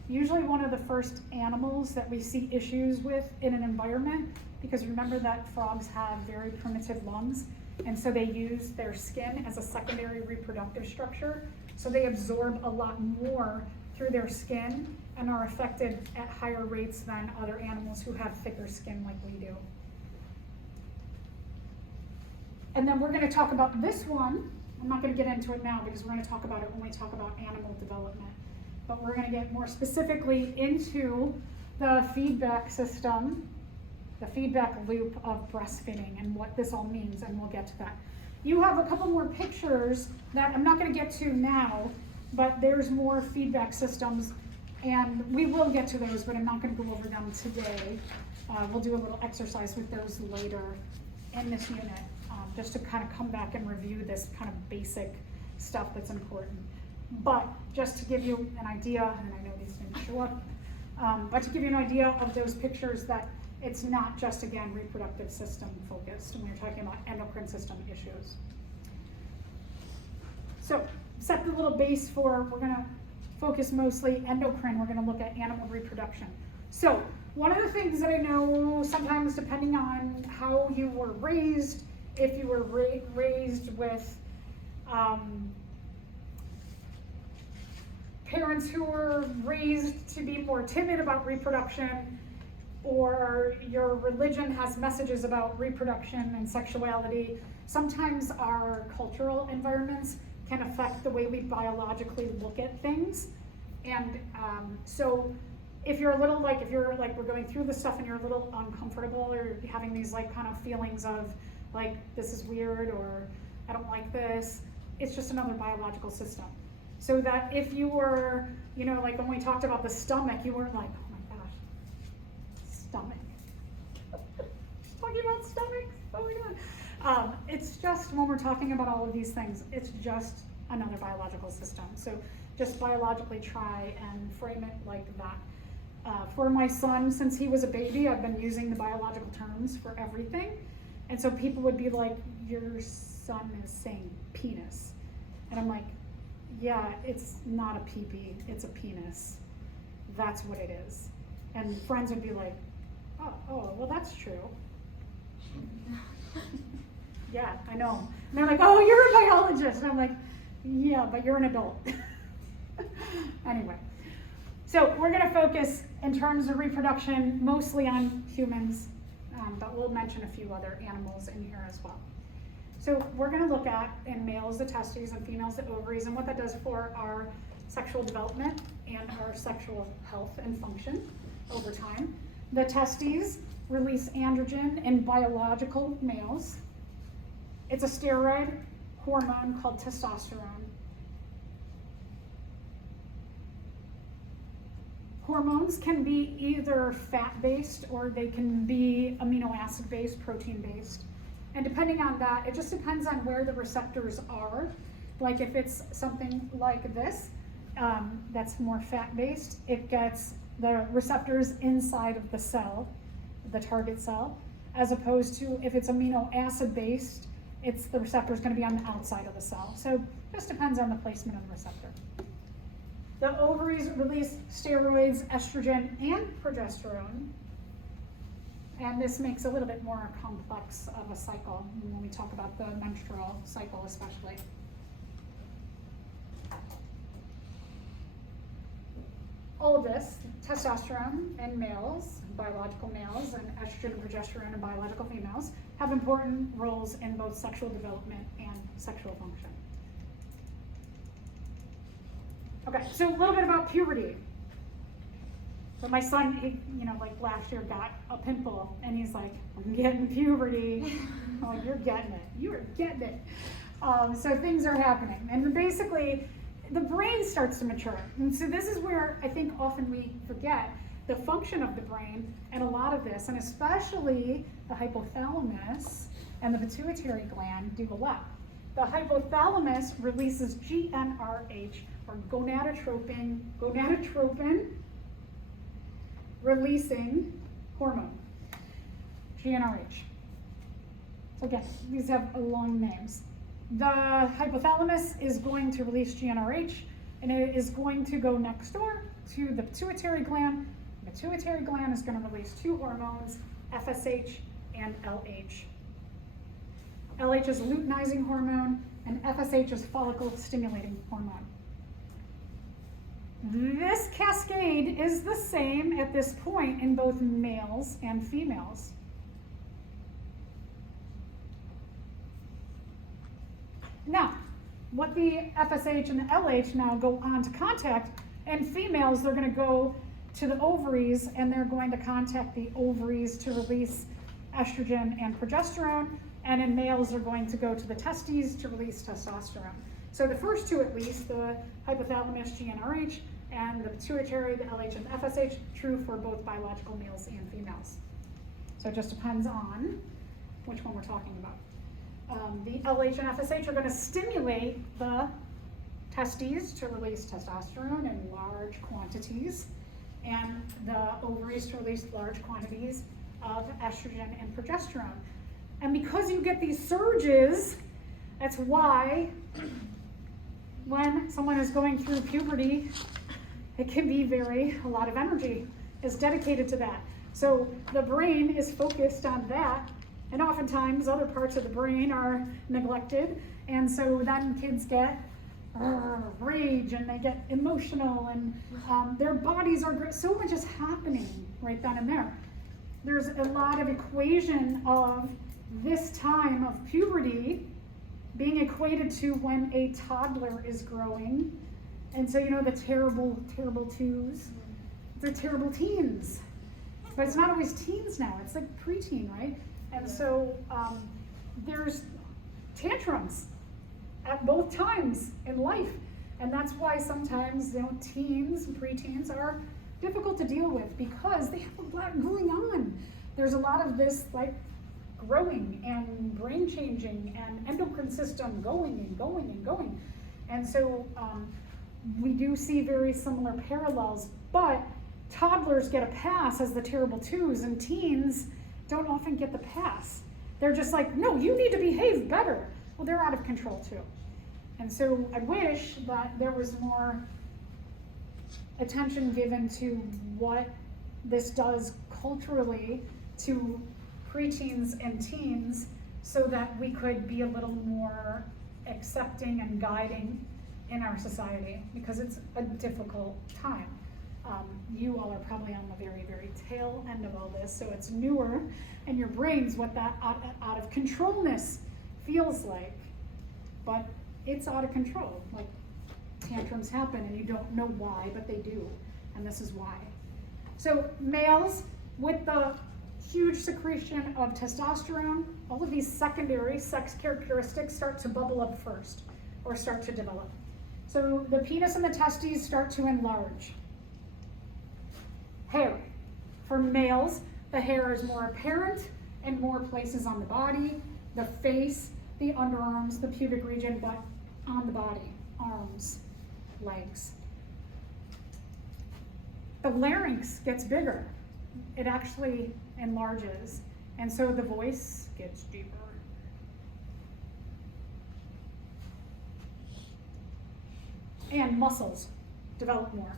usually one of the first animals that we see issues with in an environment, because remember that frogs have very primitive lungs, and so they use their skin as a secondary reproductive structure. So they absorb a lot more through their skin and are affected at higher rates than other animals who have thicker skin like we do. And then we're going to talk about this one. I'm not going to get into it now because we're going to talk about it when we talk about animal development. But we're going to get more specifically into the feedback system, the feedback loop of breastfeeding and what this all means, and we'll get to that. You have a couple more pictures that I'm not going to get to now, but there's more feedback systems, and we will get to those, but I'm not going to go over them today. We'll do a little exercise with those later in this unit, just to kind of come back and review this kind of basic stuff that's important. But just to give you an idea, and I know these didn't show up, but to give you an idea of those pictures, that it's not just, again, reproductive system focused, and we're talking about endocrine system issues. So set the little base for, we're gonna focus mostly endocrine, we're gonna look at animal reproduction. So one of the things that I know sometimes, depending on how you were raised, if you were raised with parents who were raised to be more timid about reproduction, or your religion has messages about reproduction and sexuality, sometimes our cultural environments can affect the way we biologically look at things. And so if you're a little like, we're going through this stuff and you're a little uncomfortable or having these like kind of feelings of like, this is weird, or I don't like this, it's just another biological system. So that if you were, like when we talked about the stomach, you weren't like, oh my gosh, stomach. Talking about stomachs, oh my God. It's just, when we're talking about all of these things, it's just another biological system. So just biologically try and frame it like that. For my son, since he was a baby, I've been using the biological terms for everything. And so people would be like, your son is saying penis. And I'm like, yeah, it's not a pee-pee, it's a penis. That's what it is. And friends would be like, oh, well that's true. Yeah, I know. And they're like, oh, you're a biologist. And I'm like, yeah, but you're an adult. Anyway, so we're going to focus in terms of reproduction mostly on humans, but we'll mention a few other animals in here as well. So we're going to look at, in males, the testes, and females, the ovaries, and what that does for our sexual development and our sexual health and function over time. The testes release androgen in biological males. It's a steroid hormone called testosterone. Hormones can be either fat-based or they can be amino acid-based, protein-based. And depending on that, it just depends on where the receptors are. Like if it's something like this, that's more fat-based, it gets the receptors inside of the cell, the target cell, as opposed to if it's amino acid-based, it's the receptor is going to be on the outside of the cell. So it just depends on the placement of the receptor. The ovaries release steroids, estrogen, and progesterone. And this makes a little bit more complex of a cycle when we talk about the menstrual cycle especially. All of this, testosterone in males, biological males, and estrogen and progesterone in biological females, have important roles in both sexual development and sexual function. Okay, so a little bit about puberty. So my son, he, like last year got a pimple, and he's like, I'm getting puberty. I'm like, you're getting it. You are getting it. So things are happening. And basically, the brain starts to mature. And so this is where I think often we forget the function of the brain and a lot of this, and especially the hypothalamus and the pituitary gland do a lot. The hypothalamus releases GnRH, or gonadotropin releasing hormone, GnRH. So again, these have long names. The hypothalamus is going to release GnRH, and it is going to go next door to the pituitary gland. The pituitary gland is going to release two hormones, FSH and LH. LH is luteinizing hormone, and FSH is follicle stimulating hormone. This cascade is the same at this point in both males and females. Now, what the FSH and the LH now go on to contact, in females they're going to go to the ovaries, and they're going to contact the ovaries to release estrogen and progesterone, and in males they're going to go to the testes to release testosterone. So the first two, at least, the hypothalamus, GnRH, and the pituitary, the LH and the FSH, true for both biological males and females. So it just depends on which one we're talking about. The LH and FSH are going to stimulate the testes to release testosterone in large quantities, and the ovaries to release large quantities of estrogen and progesterone. And because you get these surges, that's why when someone is going through puberty, it can be a lot of energy is dedicated to that. So the brain is focused on that, and oftentimes other parts of the brain are neglected, and so then kids get rage, and they get emotional, and their bodies are, so much is happening right then and there. There's a lot of equation of this time of puberty being equated to when a toddler is growing. And so, the terrible, terrible twos, they're terrible teens. But it's not always teens now, it's like preteen, right? And so there's tantrums at both times in life. And that's why sometimes, teens and preteens are difficult to deal with, because they have a lot going on. There's a lot of this, like, growing and brain changing and endocrine system going and going and going. And so we do see very similar parallels, but toddlers get a pass as the terrible twos, and teens don't often get the pass. They're just like, no, you need to behave better. Well, they're out of control too. And so I wish that there was more attention given to what this does culturally to preteens and teens so that we could be a little more accepting and guiding in our society, because it's a difficult time. You all are probably on the very, very tail end of all this, so it's newer in your brains what that out of controlness feels like. But it's out of control. Like, tantrums happen and you don't know why, but they do, and this is why. So males, with the huge secretion of testosterone, all of these secondary sex characteristics start to bubble up first, or start to develop. So the penis and the testes start to enlarge. Hair. For males, the hair is more apparent in more places on the body, the face, the underarms, the pubic region, but on the body, arms, legs. The larynx gets bigger. It actually enlarges, and so the voice gets deeper. And muscles develop more.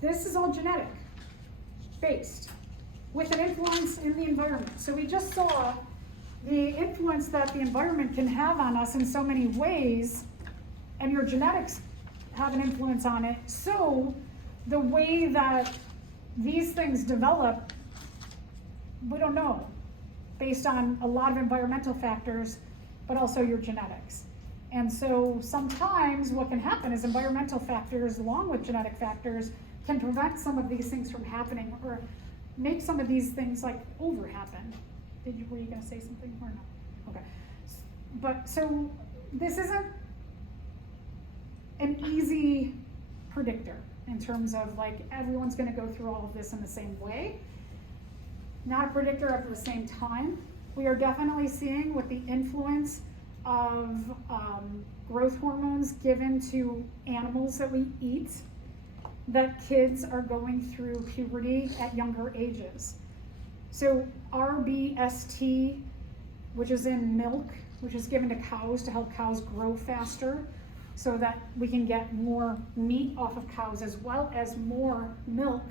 This is all genetic based, with an influence in the environment. So we just saw the influence that the environment can have on us in so many ways, and your genetics have an influence on it. So the way that these things develop, we don't know, based on a lot of environmental factors, but also your genetics. And so sometimes what can happen is environmental factors along with genetic factors can prevent some of these things from happening, or make some of these things like over happen. Were you gonna say something or not? Okay. But so this isn't an easy predictor in terms of like everyone's gonna go through all of this in the same way. Not a predictor at the same time. We are definitely seeing with the influence of growth hormones given to animals that we eat, that kids are going through puberty at younger ages. So RBST, which is in milk, which is given to cows to help cows grow faster so that we can get more meat off of cows as well as more milk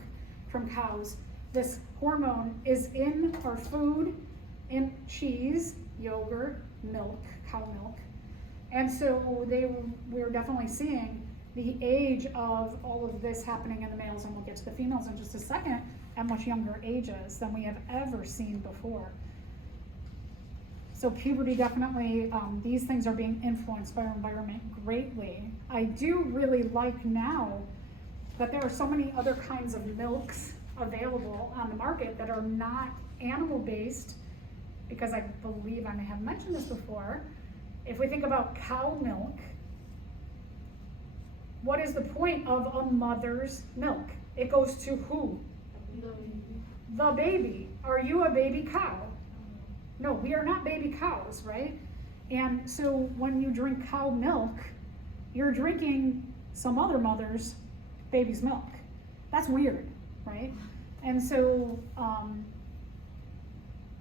from cows. This hormone is in our food, in cheese, yogurt, milk, cow milk. And so we're definitely seeing the age of all of this happening in the males, and we'll get to the females in just a second, at much younger ages than we have ever seen before. So puberty definitely, these things are being influenced by our environment greatly. I do really like now that there are so many other kinds of milks available on the market that are not animal-based, because I believe I may have mentioned this before. If we think about cow milk, what is the point of a mother's milk? It goes to who? The baby. Are you a baby cow? No, we are not baby cows, right? And so when you drink cow milk, you're drinking some other mother's baby's milk. That's weird, right? And so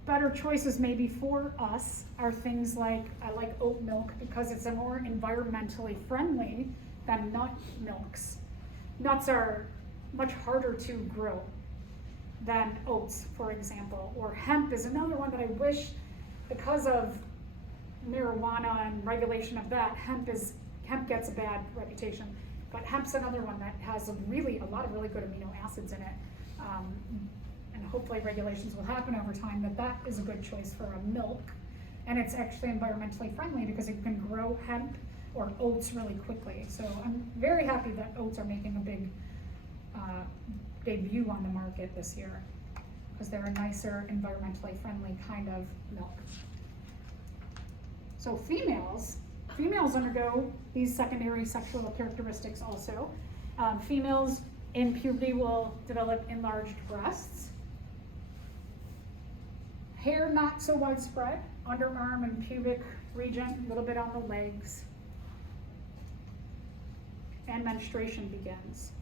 better choices maybe for us are things like, I like oat milk because it's a more environmentally friendly than nut milks. Nuts are much harder to grow than oats, for example. Or hemp is another one that I wish, because of marijuana and regulation of that, hemp gets a bad reputation. But hemp's another one that has a lot of really good amino acids in it. And hopefully regulations will happen over time that is a good choice for a milk. And it's actually environmentally friendly because you can grow hemp or oats really quickly. So I'm very happy that oats are making a big debut on the market this year, because they're a nicer, environmentally friendly kind of milk. So females undergo these secondary sexual characteristics also. Females in puberty will develop enlarged breasts. Hair not so widespread, underarm and pubic region, a little bit on the legs. And menstruation begins.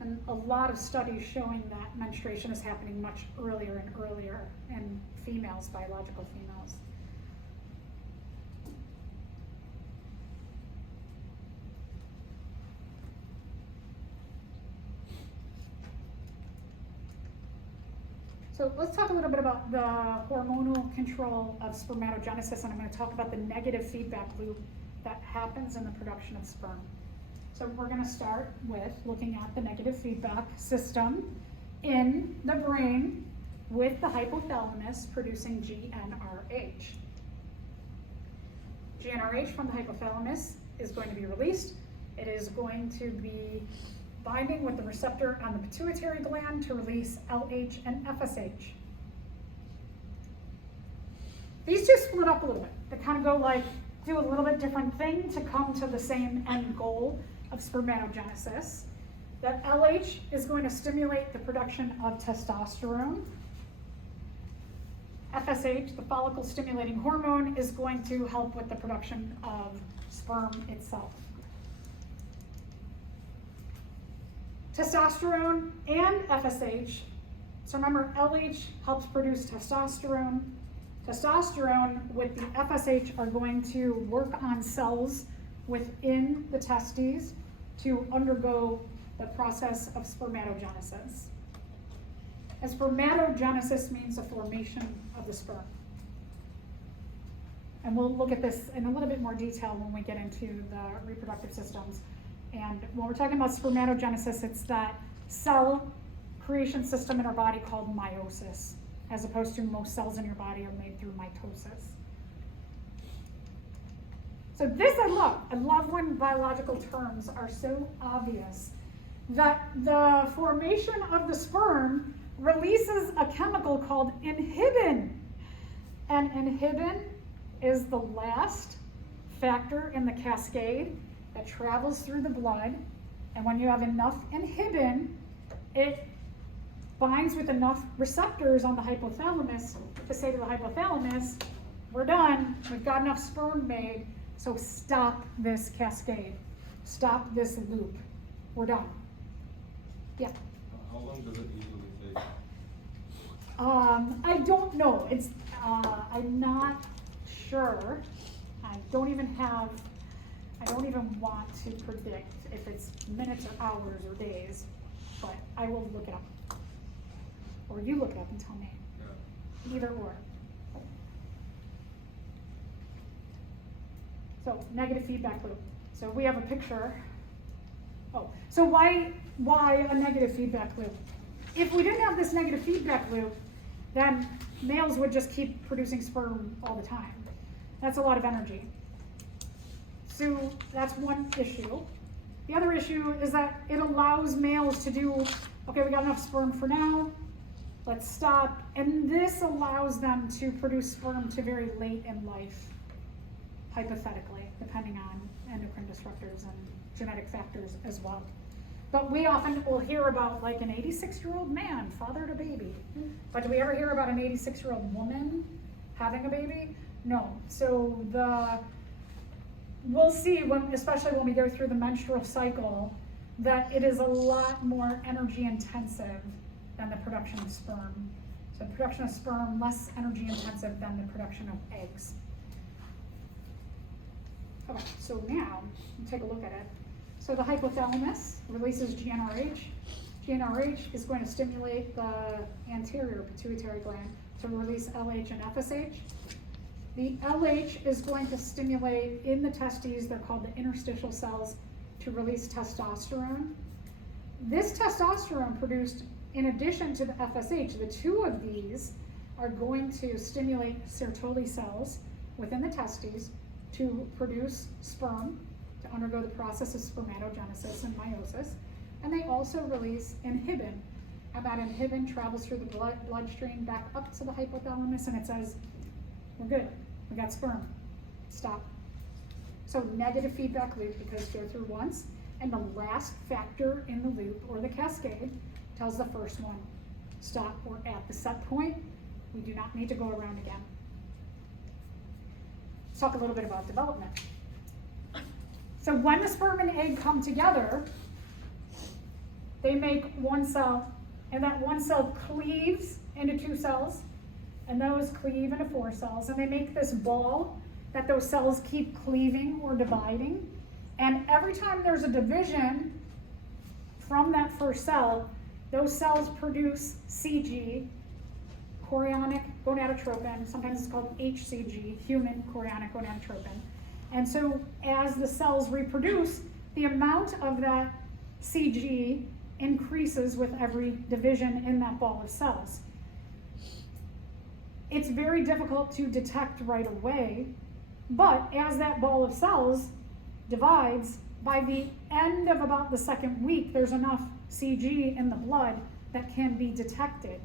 And a lot of studies showing that menstruation is happening much earlier and earlier in females, biological females. So let's talk a little bit about the hormonal control of spermatogenesis, and I'm going to talk about the negative feedback loop that happens in the production of sperm. So we're going to start with looking at the negative feedback system in the brain with the hypothalamus producing GnRH. GnRH from the hypothalamus is going to be released. It is going to be binding with the receptor on the pituitary gland to release LH and FSH. These two split up a little bit. They kind of go like, do a little bit different thing to come to the same end goal of spermatogenesis. That LH is going to stimulate the production of testosterone. FSH, the follicle stimulating hormone, is going to help with the production of sperm itself. Testosterone and FSH, so remember LH helps produce testosterone. Testosterone with the FSH are going to work on cells within the testes to undergo the process of spermatogenesis. And spermatogenesis means the formation of the sperm. And we'll look at this in a little bit more detail when we get into the reproductive systems. And when we're talking about spermatogenesis, it's that cell creation system in our body called meiosis, as opposed to most cells in your body are made through mitosis. So this I love. I love when biological terms are so obvious that the formation of the sperm releases a chemical called inhibin. And inhibin is the last factor in the cascade that travels through the blood. And when you have enough inhibin, it binds with enough receptors on the hypothalamus to say to the hypothalamus, we're done, we've got enough sperm made, so stop this cascade, stop this loop, we're done. Yeah. How long does it usually take? I don't know. It's I'm not sure. I don't even want to predict if it's minutes or hours or days, but I will look it up. Or you look it up and tell me. Yeah. Either or. So negative feedback loop. So we have a picture. Oh, so why a negative feedback loop? If we didn't have this negative feedback loop, then males would just keep producing sperm all the time. That's a lot of energy. So that's one issue. The other issue is that it allows males to do, okay, we got enough sperm for now, let's stop. And this allows them to produce sperm to very late in life, hypothetically, depending on endocrine disruptors and genetic factors as well. But we often will hear about like an 86-year-old man fathered a baby. But do we ever hear about an 86-year-old woman having a baby? No. So we'll see, especially when we go through the menstrual cycle, that it is a lot more energy intensive than the production of sperm. So the production of sperm, less energy intensive than the production of eggs. Okay, so now, we'll take a look at it. So the hypothalamus releases GnRH. GnRH is going to stimulate the anterior pituitary gland to release LH and FSH. The LH is going to stimulate in the testes, they're called the interstitial cells, to release testosterone. This testosterone produced in addition to the FSH, the two of these are going to stimulate Sertoli cells within the testes to produce sperm, to undergo the process of spermatogenesis and meiosis. And they also release inhibin. And that inhibin travels through the bloodstream back up to the hypothalamus and it says, we're good, we got sperm, stop. So negative feedback loop because go through once, and the last factor in the loop or the cascade tells the first one, stop, we're at the set point, we do not need to go around again. Let's talk a little bit about development. So when the sperm and egg come together, they make one cell, and that one cell cleaves into two cells, and those cleave into four cells, and they make this ball that those cells keep cleaving or dividing. And every time there's a division from that first cell, those cells produce CG, chorionic gonadotropin, sometimes it's called HCG, human chorionic gonadotropin. And so as the cells reproduce, the amount of that CG increases with every division in that ball of cells. It's very difficult to detect right away, but as that ball of cells divides, by the end of about the second week, there's enough CG in the blood that can be detected.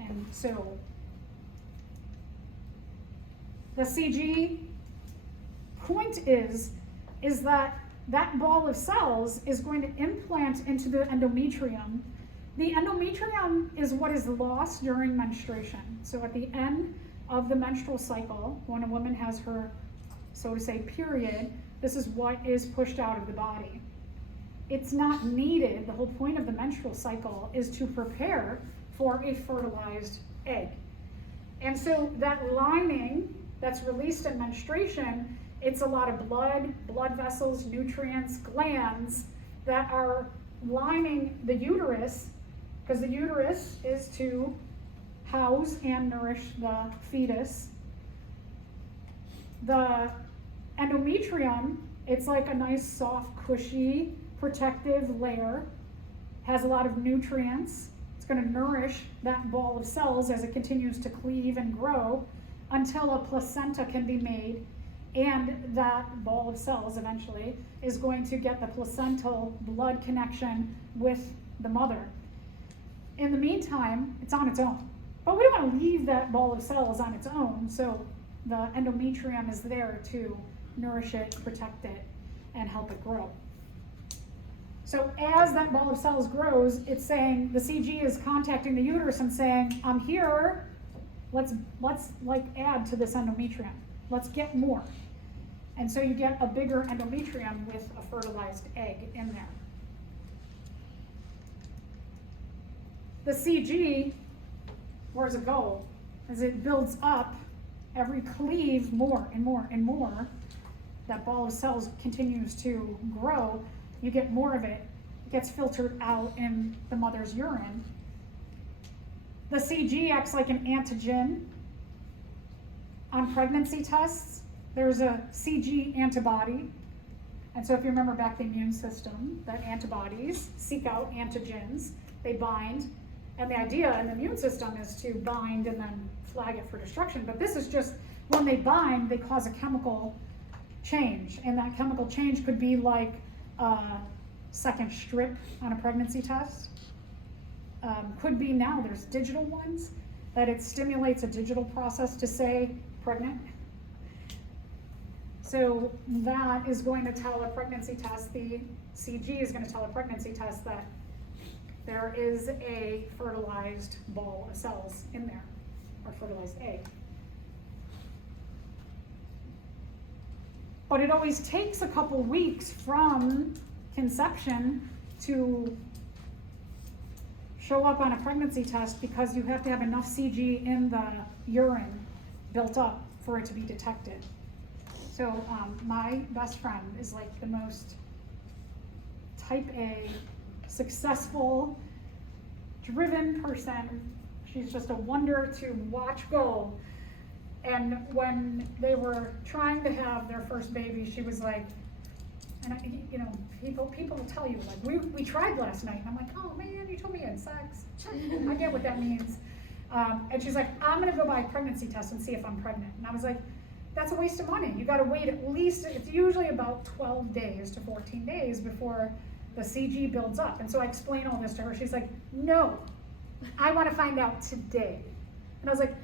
And so the CG point is that that ball of cells is going to implant into the endometrium. The endometrium is what is lost during menstruation. So at the end of the menstrual cycle, when a woman has her, so to say, period, this is what is pushed out of the body. It's not needed. The whole point of the menstrual cycle is to prepare for a fertilized egg. And so that lining that's released in menstruation, it's a lot of blood vessels, nutrients, glands that are lining the uterus, because the uterus is to house and nourish the fetus. The endometrium, it's like a nice, soft, cushy, protective layer, has a lot of nutrients. It's going to nourish that ball of cells as it continues to cleave and grow until a placenta can be made, and that ball of cells eventually is going to get the placental blood connection with the mother. In the meantime, it's on its own. But we don't want to leave that ball of cells on its own, so the endometrium is there to nourish it, protect it, and help it grow. So as that ball of cells grows, it's saying, the CG is contacting the uterus and saying, I'm here, let's like add to this endometrium. Let's get more. And so you get a bigger endometrium with a fertilized egg in there. The CG, where does it go? As it builds up, every cleave more and more and more, that ball of cells continues to grow, you get more of it. It gets filtered out in the mother's urine. The CG acts like an antigen. On pregnancy tests, there's a CG antibody. And so if you remember back the immune system, that antibodies seek out antigens, they bind, and the idea in the immune system is to bind and then flag it for destruction. But this is just, when they bind, they cause a chemical change. And that chemical change could be like a second strip on a pregnancy test. Could be now, there's digital ones, that it stimulates a digital process to say pregnant. So that is going to tell a pregnancy test, the CG is going to tell a pregnancy test that there is a fertilized ball of cells in there, or fertilized egg. But it always takes a couple weeks from conception to show up on a pregnancy test, because you have to have enough CG in the urine built up for it to be detected. So my best friend is like the most type A, successful, driven person. She's just a wonder to watch go. And when they were trying to have their first baby, she was like, and you know, people will tell you, like, we tried last night. And I'm like, oh man, you told me you had sex. I get what that means. And she's like, I'm gonna go buy a pregnancy test and see if I'm pregnant. And I was like, that's a waste of money. You gotta wait at least, it's usually about 12 days to 14 days before the CG builds up. And so I explain all this to her. She's like, no, I wanna find out today. And I was like,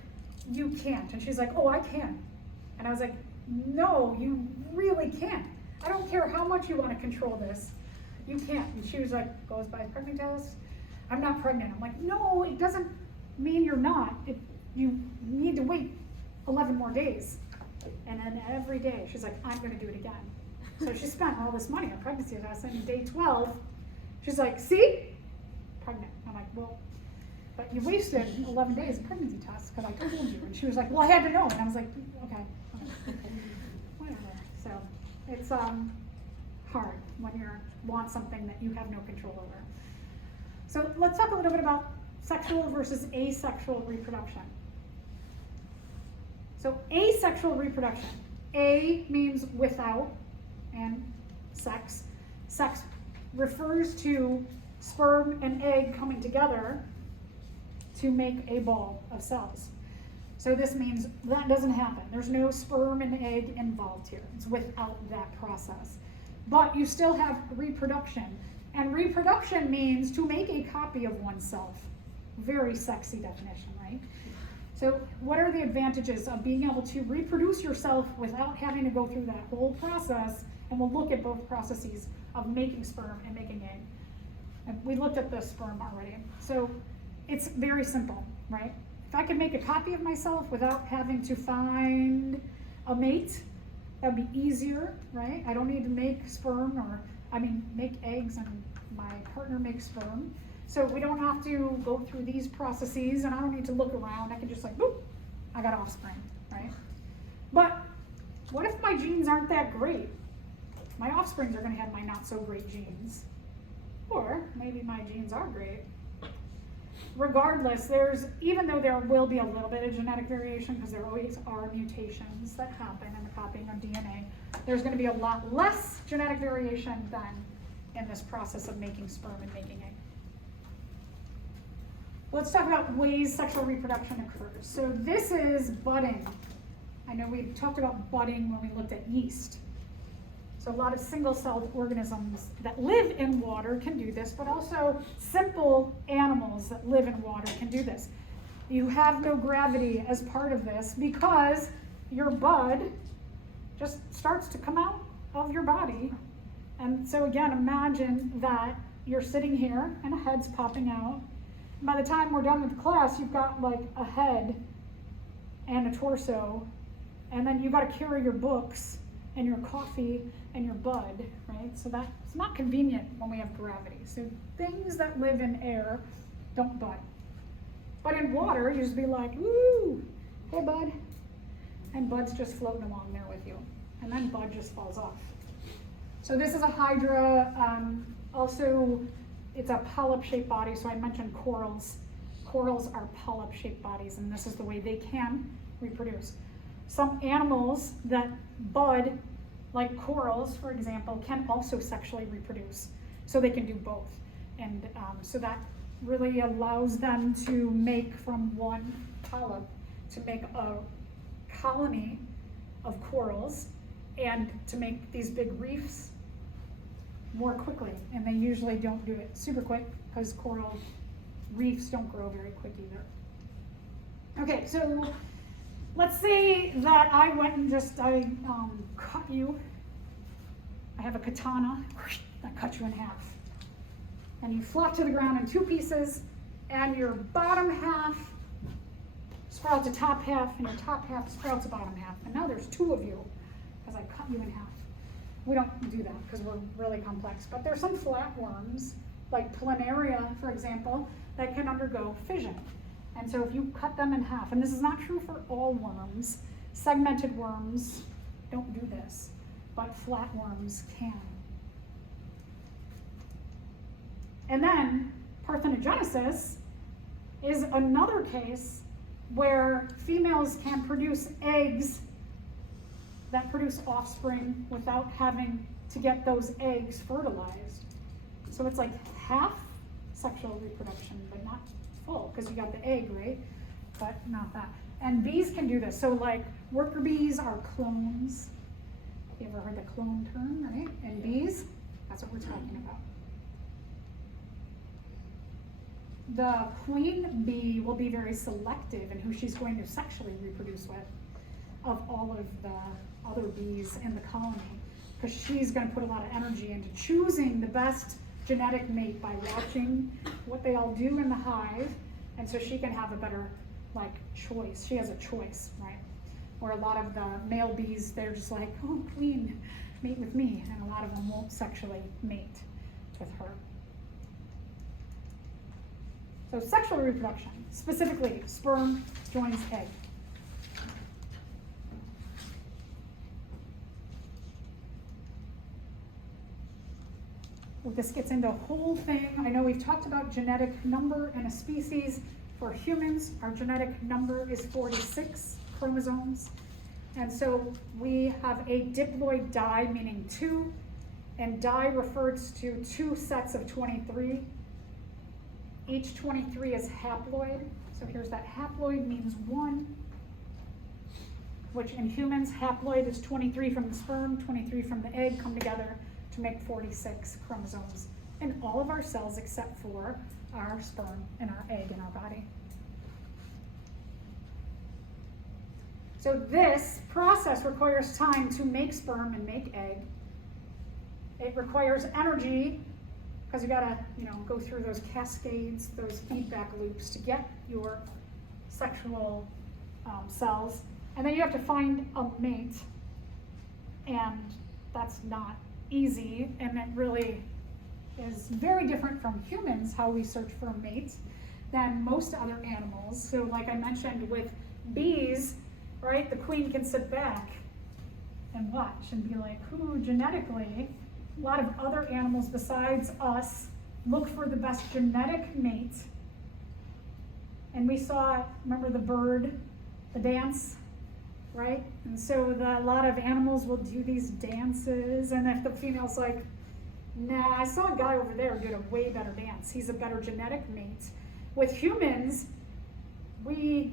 you can't. And she's like, oh, I can. And I was like, no, you really can't. I don't care how much you want to control this. You can't. And she was like, goes by pregnant test. I'm not pregnant. I'm like, no, it doesn't mean you're not. You need to wait 11 more days. And then every day, she's like, I'm going to do it again. So she spent all this money on pregnancy tests, and day 12, she's like, see? Pregnant. I'm like, well, but you wasted 11 days of pregnancy tests because I told you. And she was like, well, I had to know. And I was like, okay. Whatever. So it's hard when you want something that you have no control over. So let's talk a little bit about sexual versus asexual reproduction. So asexual reproduction. A means without, and sex. Sex refers to sperm and egg coming together to make a ball of cells. So this means that doesn't happen. There's no sperm and egg involved here. It's without that process. But you still have reproduction. And reproduction means to make a copy of oneself. Very sexy definition, right? So what are the advantages of being able to reproduce yourself without having to go through that whole process? And we'll look at both processes of making sperm and making egg. And we looked at the sperm already. So it's very simple, right? If I could make a copy of myself without having to find a mate, that'd be easier, right? I don't need to make sperm make eggs and my partner makes sperm. So we don't have to go through these processes and I don't need to look around. I can just boop, I got offspring, right? But what if my genes aren't that great? My offsprings are gonna have my not so great genes. Or maybe my genes are great. Regardless, even though there will be a little bit of genetic variation, because there always are mutations that happen in the copying of DNA, there's going to be a lot less genetic variation than in this process of making sperm and making egg. Let's talk about ways sexual reproduction occurs. So this is budding. I know we talked about budding when we looked at yeast. So a lot of single-celled organisms that live in water can do this, but also simple animals that live in water can do this. You have no gravity as part of this because your bud just starts to come out of your body. And so again, imagine that you're sitting here and a head's popping out. By the time we're done with class, you've got like a head and a torso, and then you've got to carry your books and your coffee and your bud, right? So that's not convenient when we have gravity. So things that live in air don't bud. But in water, you just be like, woo, hey bud. And bud's just floating along there with you. And then bud just falls off. So this is a hydra. Also, it's a polyp-shaped body. So I mentioned corals. Corals are polyp-shaped bodies, and this is the way they can reproduce. Some animals that bud, like corals, for example, can also sexually reproduce. So they can do both. And so that really allows them to make from one polyp to make a colony of corals and to make these big reefs more quickly. And they usually don't do it super quick because coral reefs don't grow very quick either. Okay, so let's say that I went and I cut you. I have a katana that cut you in half. And you flop to the ground in two pieces, and your bottom half sprouts a top half, and your top half sprouts a bottom half. And now there's two of you, because I cut you in half. We don't do that because we're really complex. But there's some flatworms, like planaria, for example, that can undergo fission. And so if you cut them in half, and this is not true for all worms, segmented worms don't do this, but flatworms can. And then parthenogenesis is another case where females can produce eggs that produce offspring without having to get those eggs fertilized. So it's like half sexual reproduction, but not full, because you got the egg, right? But not that. And bees can do this. So like worker bees are clones. You ever heard the clone term, right? And bees, that's what we're talking about. The queen bee will be very selective in who she's going to sexually reproduce with of all of the other bees in the colony, because she's going to put a lot of energy into choosing the best genetic mate by watching what they all do in the hive, and so she can have a better choice. She has a choice, right? Where a lot of the male bees, they're just like, oh, queen, mate with me, and a lot of them won't sexually mate with her. So sexual reproduction, specifically sperm joins egg. Well, this gets into a whole thing. I know we've talked about genetic number in a species. For humans, our genetic number is 46. chromosomes. And so we have a diploid di, meaning two, and di refers to two sets of 23. Each 23 is haploid. So here's that haploid means one, which in humans, haploid is 23 from the sperm, 23 from the egg come together to make 46 chromosomes in all of our cells except for our sperm and our egg in our body. So this process requires time to make sperm and make egg. It requires energy because you gotta, go through those cascades, those feedback loops to get your sexual cells. And then you have to find a mate, and that's not easy, and it really is very different from humans, how we search for a mate, than most other animals. So like I mentioned with bees, right, the queen can sit back and watch and be like, who genetically, a lot of other animals besides us look for the best genetic mate. And we saw, remember the bird, the dance, right? And so a lot of animals will do these dances, and if the female's like, nah, I saw a guy over there who did a way better dance, he's a better genetic mate. With humans, we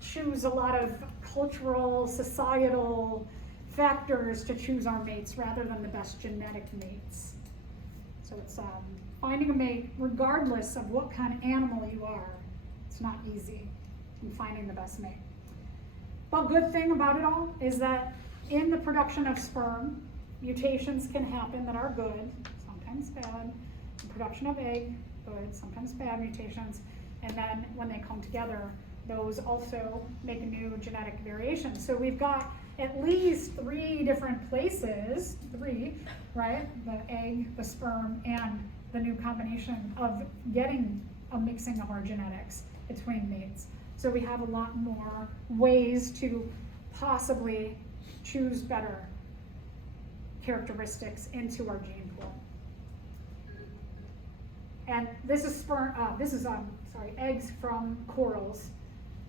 choose a lot of cultural, societal factors to choose our mates rather than the best genetic mates. So it's finding a mate, regardless of what kind of animal you are, it's not easy in finding the best mate. But good thing about it all is that in the production of sperm, mutations can happen that are good, sometimes bad. The production of egg, good, sometimes bad mutations. And then when they come together, those also make a new genetic variation. So we've got at least 3 different places, 3, right? The egg, the sperm, and the new combination of getting a mixing of our genetics between mates. So we have a lot more ways to possibly choose better characteristics into our gene pool. And this is eggs from corals.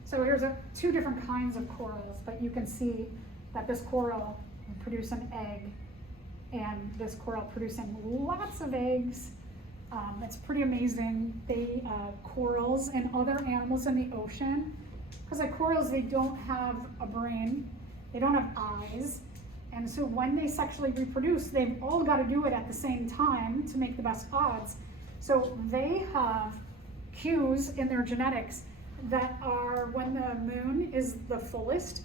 So here's 2 different kinds of corals, but you can see that this coral will produce an egg, and this coral producing lots of eggs. It's pretty amazing. Corals and other animals in the ocean, because like corals, they don't have a brain, they don't have eyes, and so when they sexually reproduce, they've all got to do it at the same time to make the best odds. So they have cues in their genetics that are when the moon is the fullest.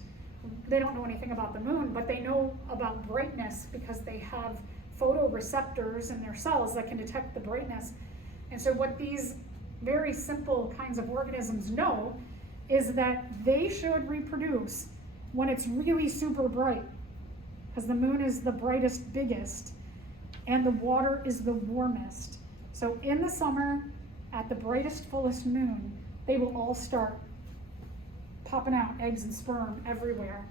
They don't know anything about the moon, but they know about brightness because they have photoreceptors in their cells that can detect the brightness. And so what these very simple kinds of organisms know is that they should reproduce when it's really super bright, because the moon is the brightest, biggest, and the water is the warmest. So in the summer, at the brightest, fullest moon, they will all start popping out eggs and sperm everywhere.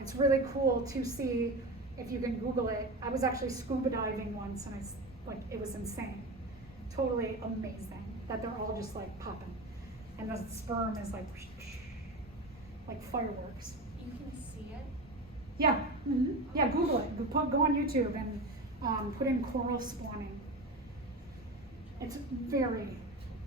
It's really cool to see, if you can Google it. I was actually scuba diving once, and it was insane. Totally amazing that they're all just like popping. And the sperm is like fireworks. You can see it? Yeah, yeah, Google it. Go on YouTube and put in coral spawning. It's very,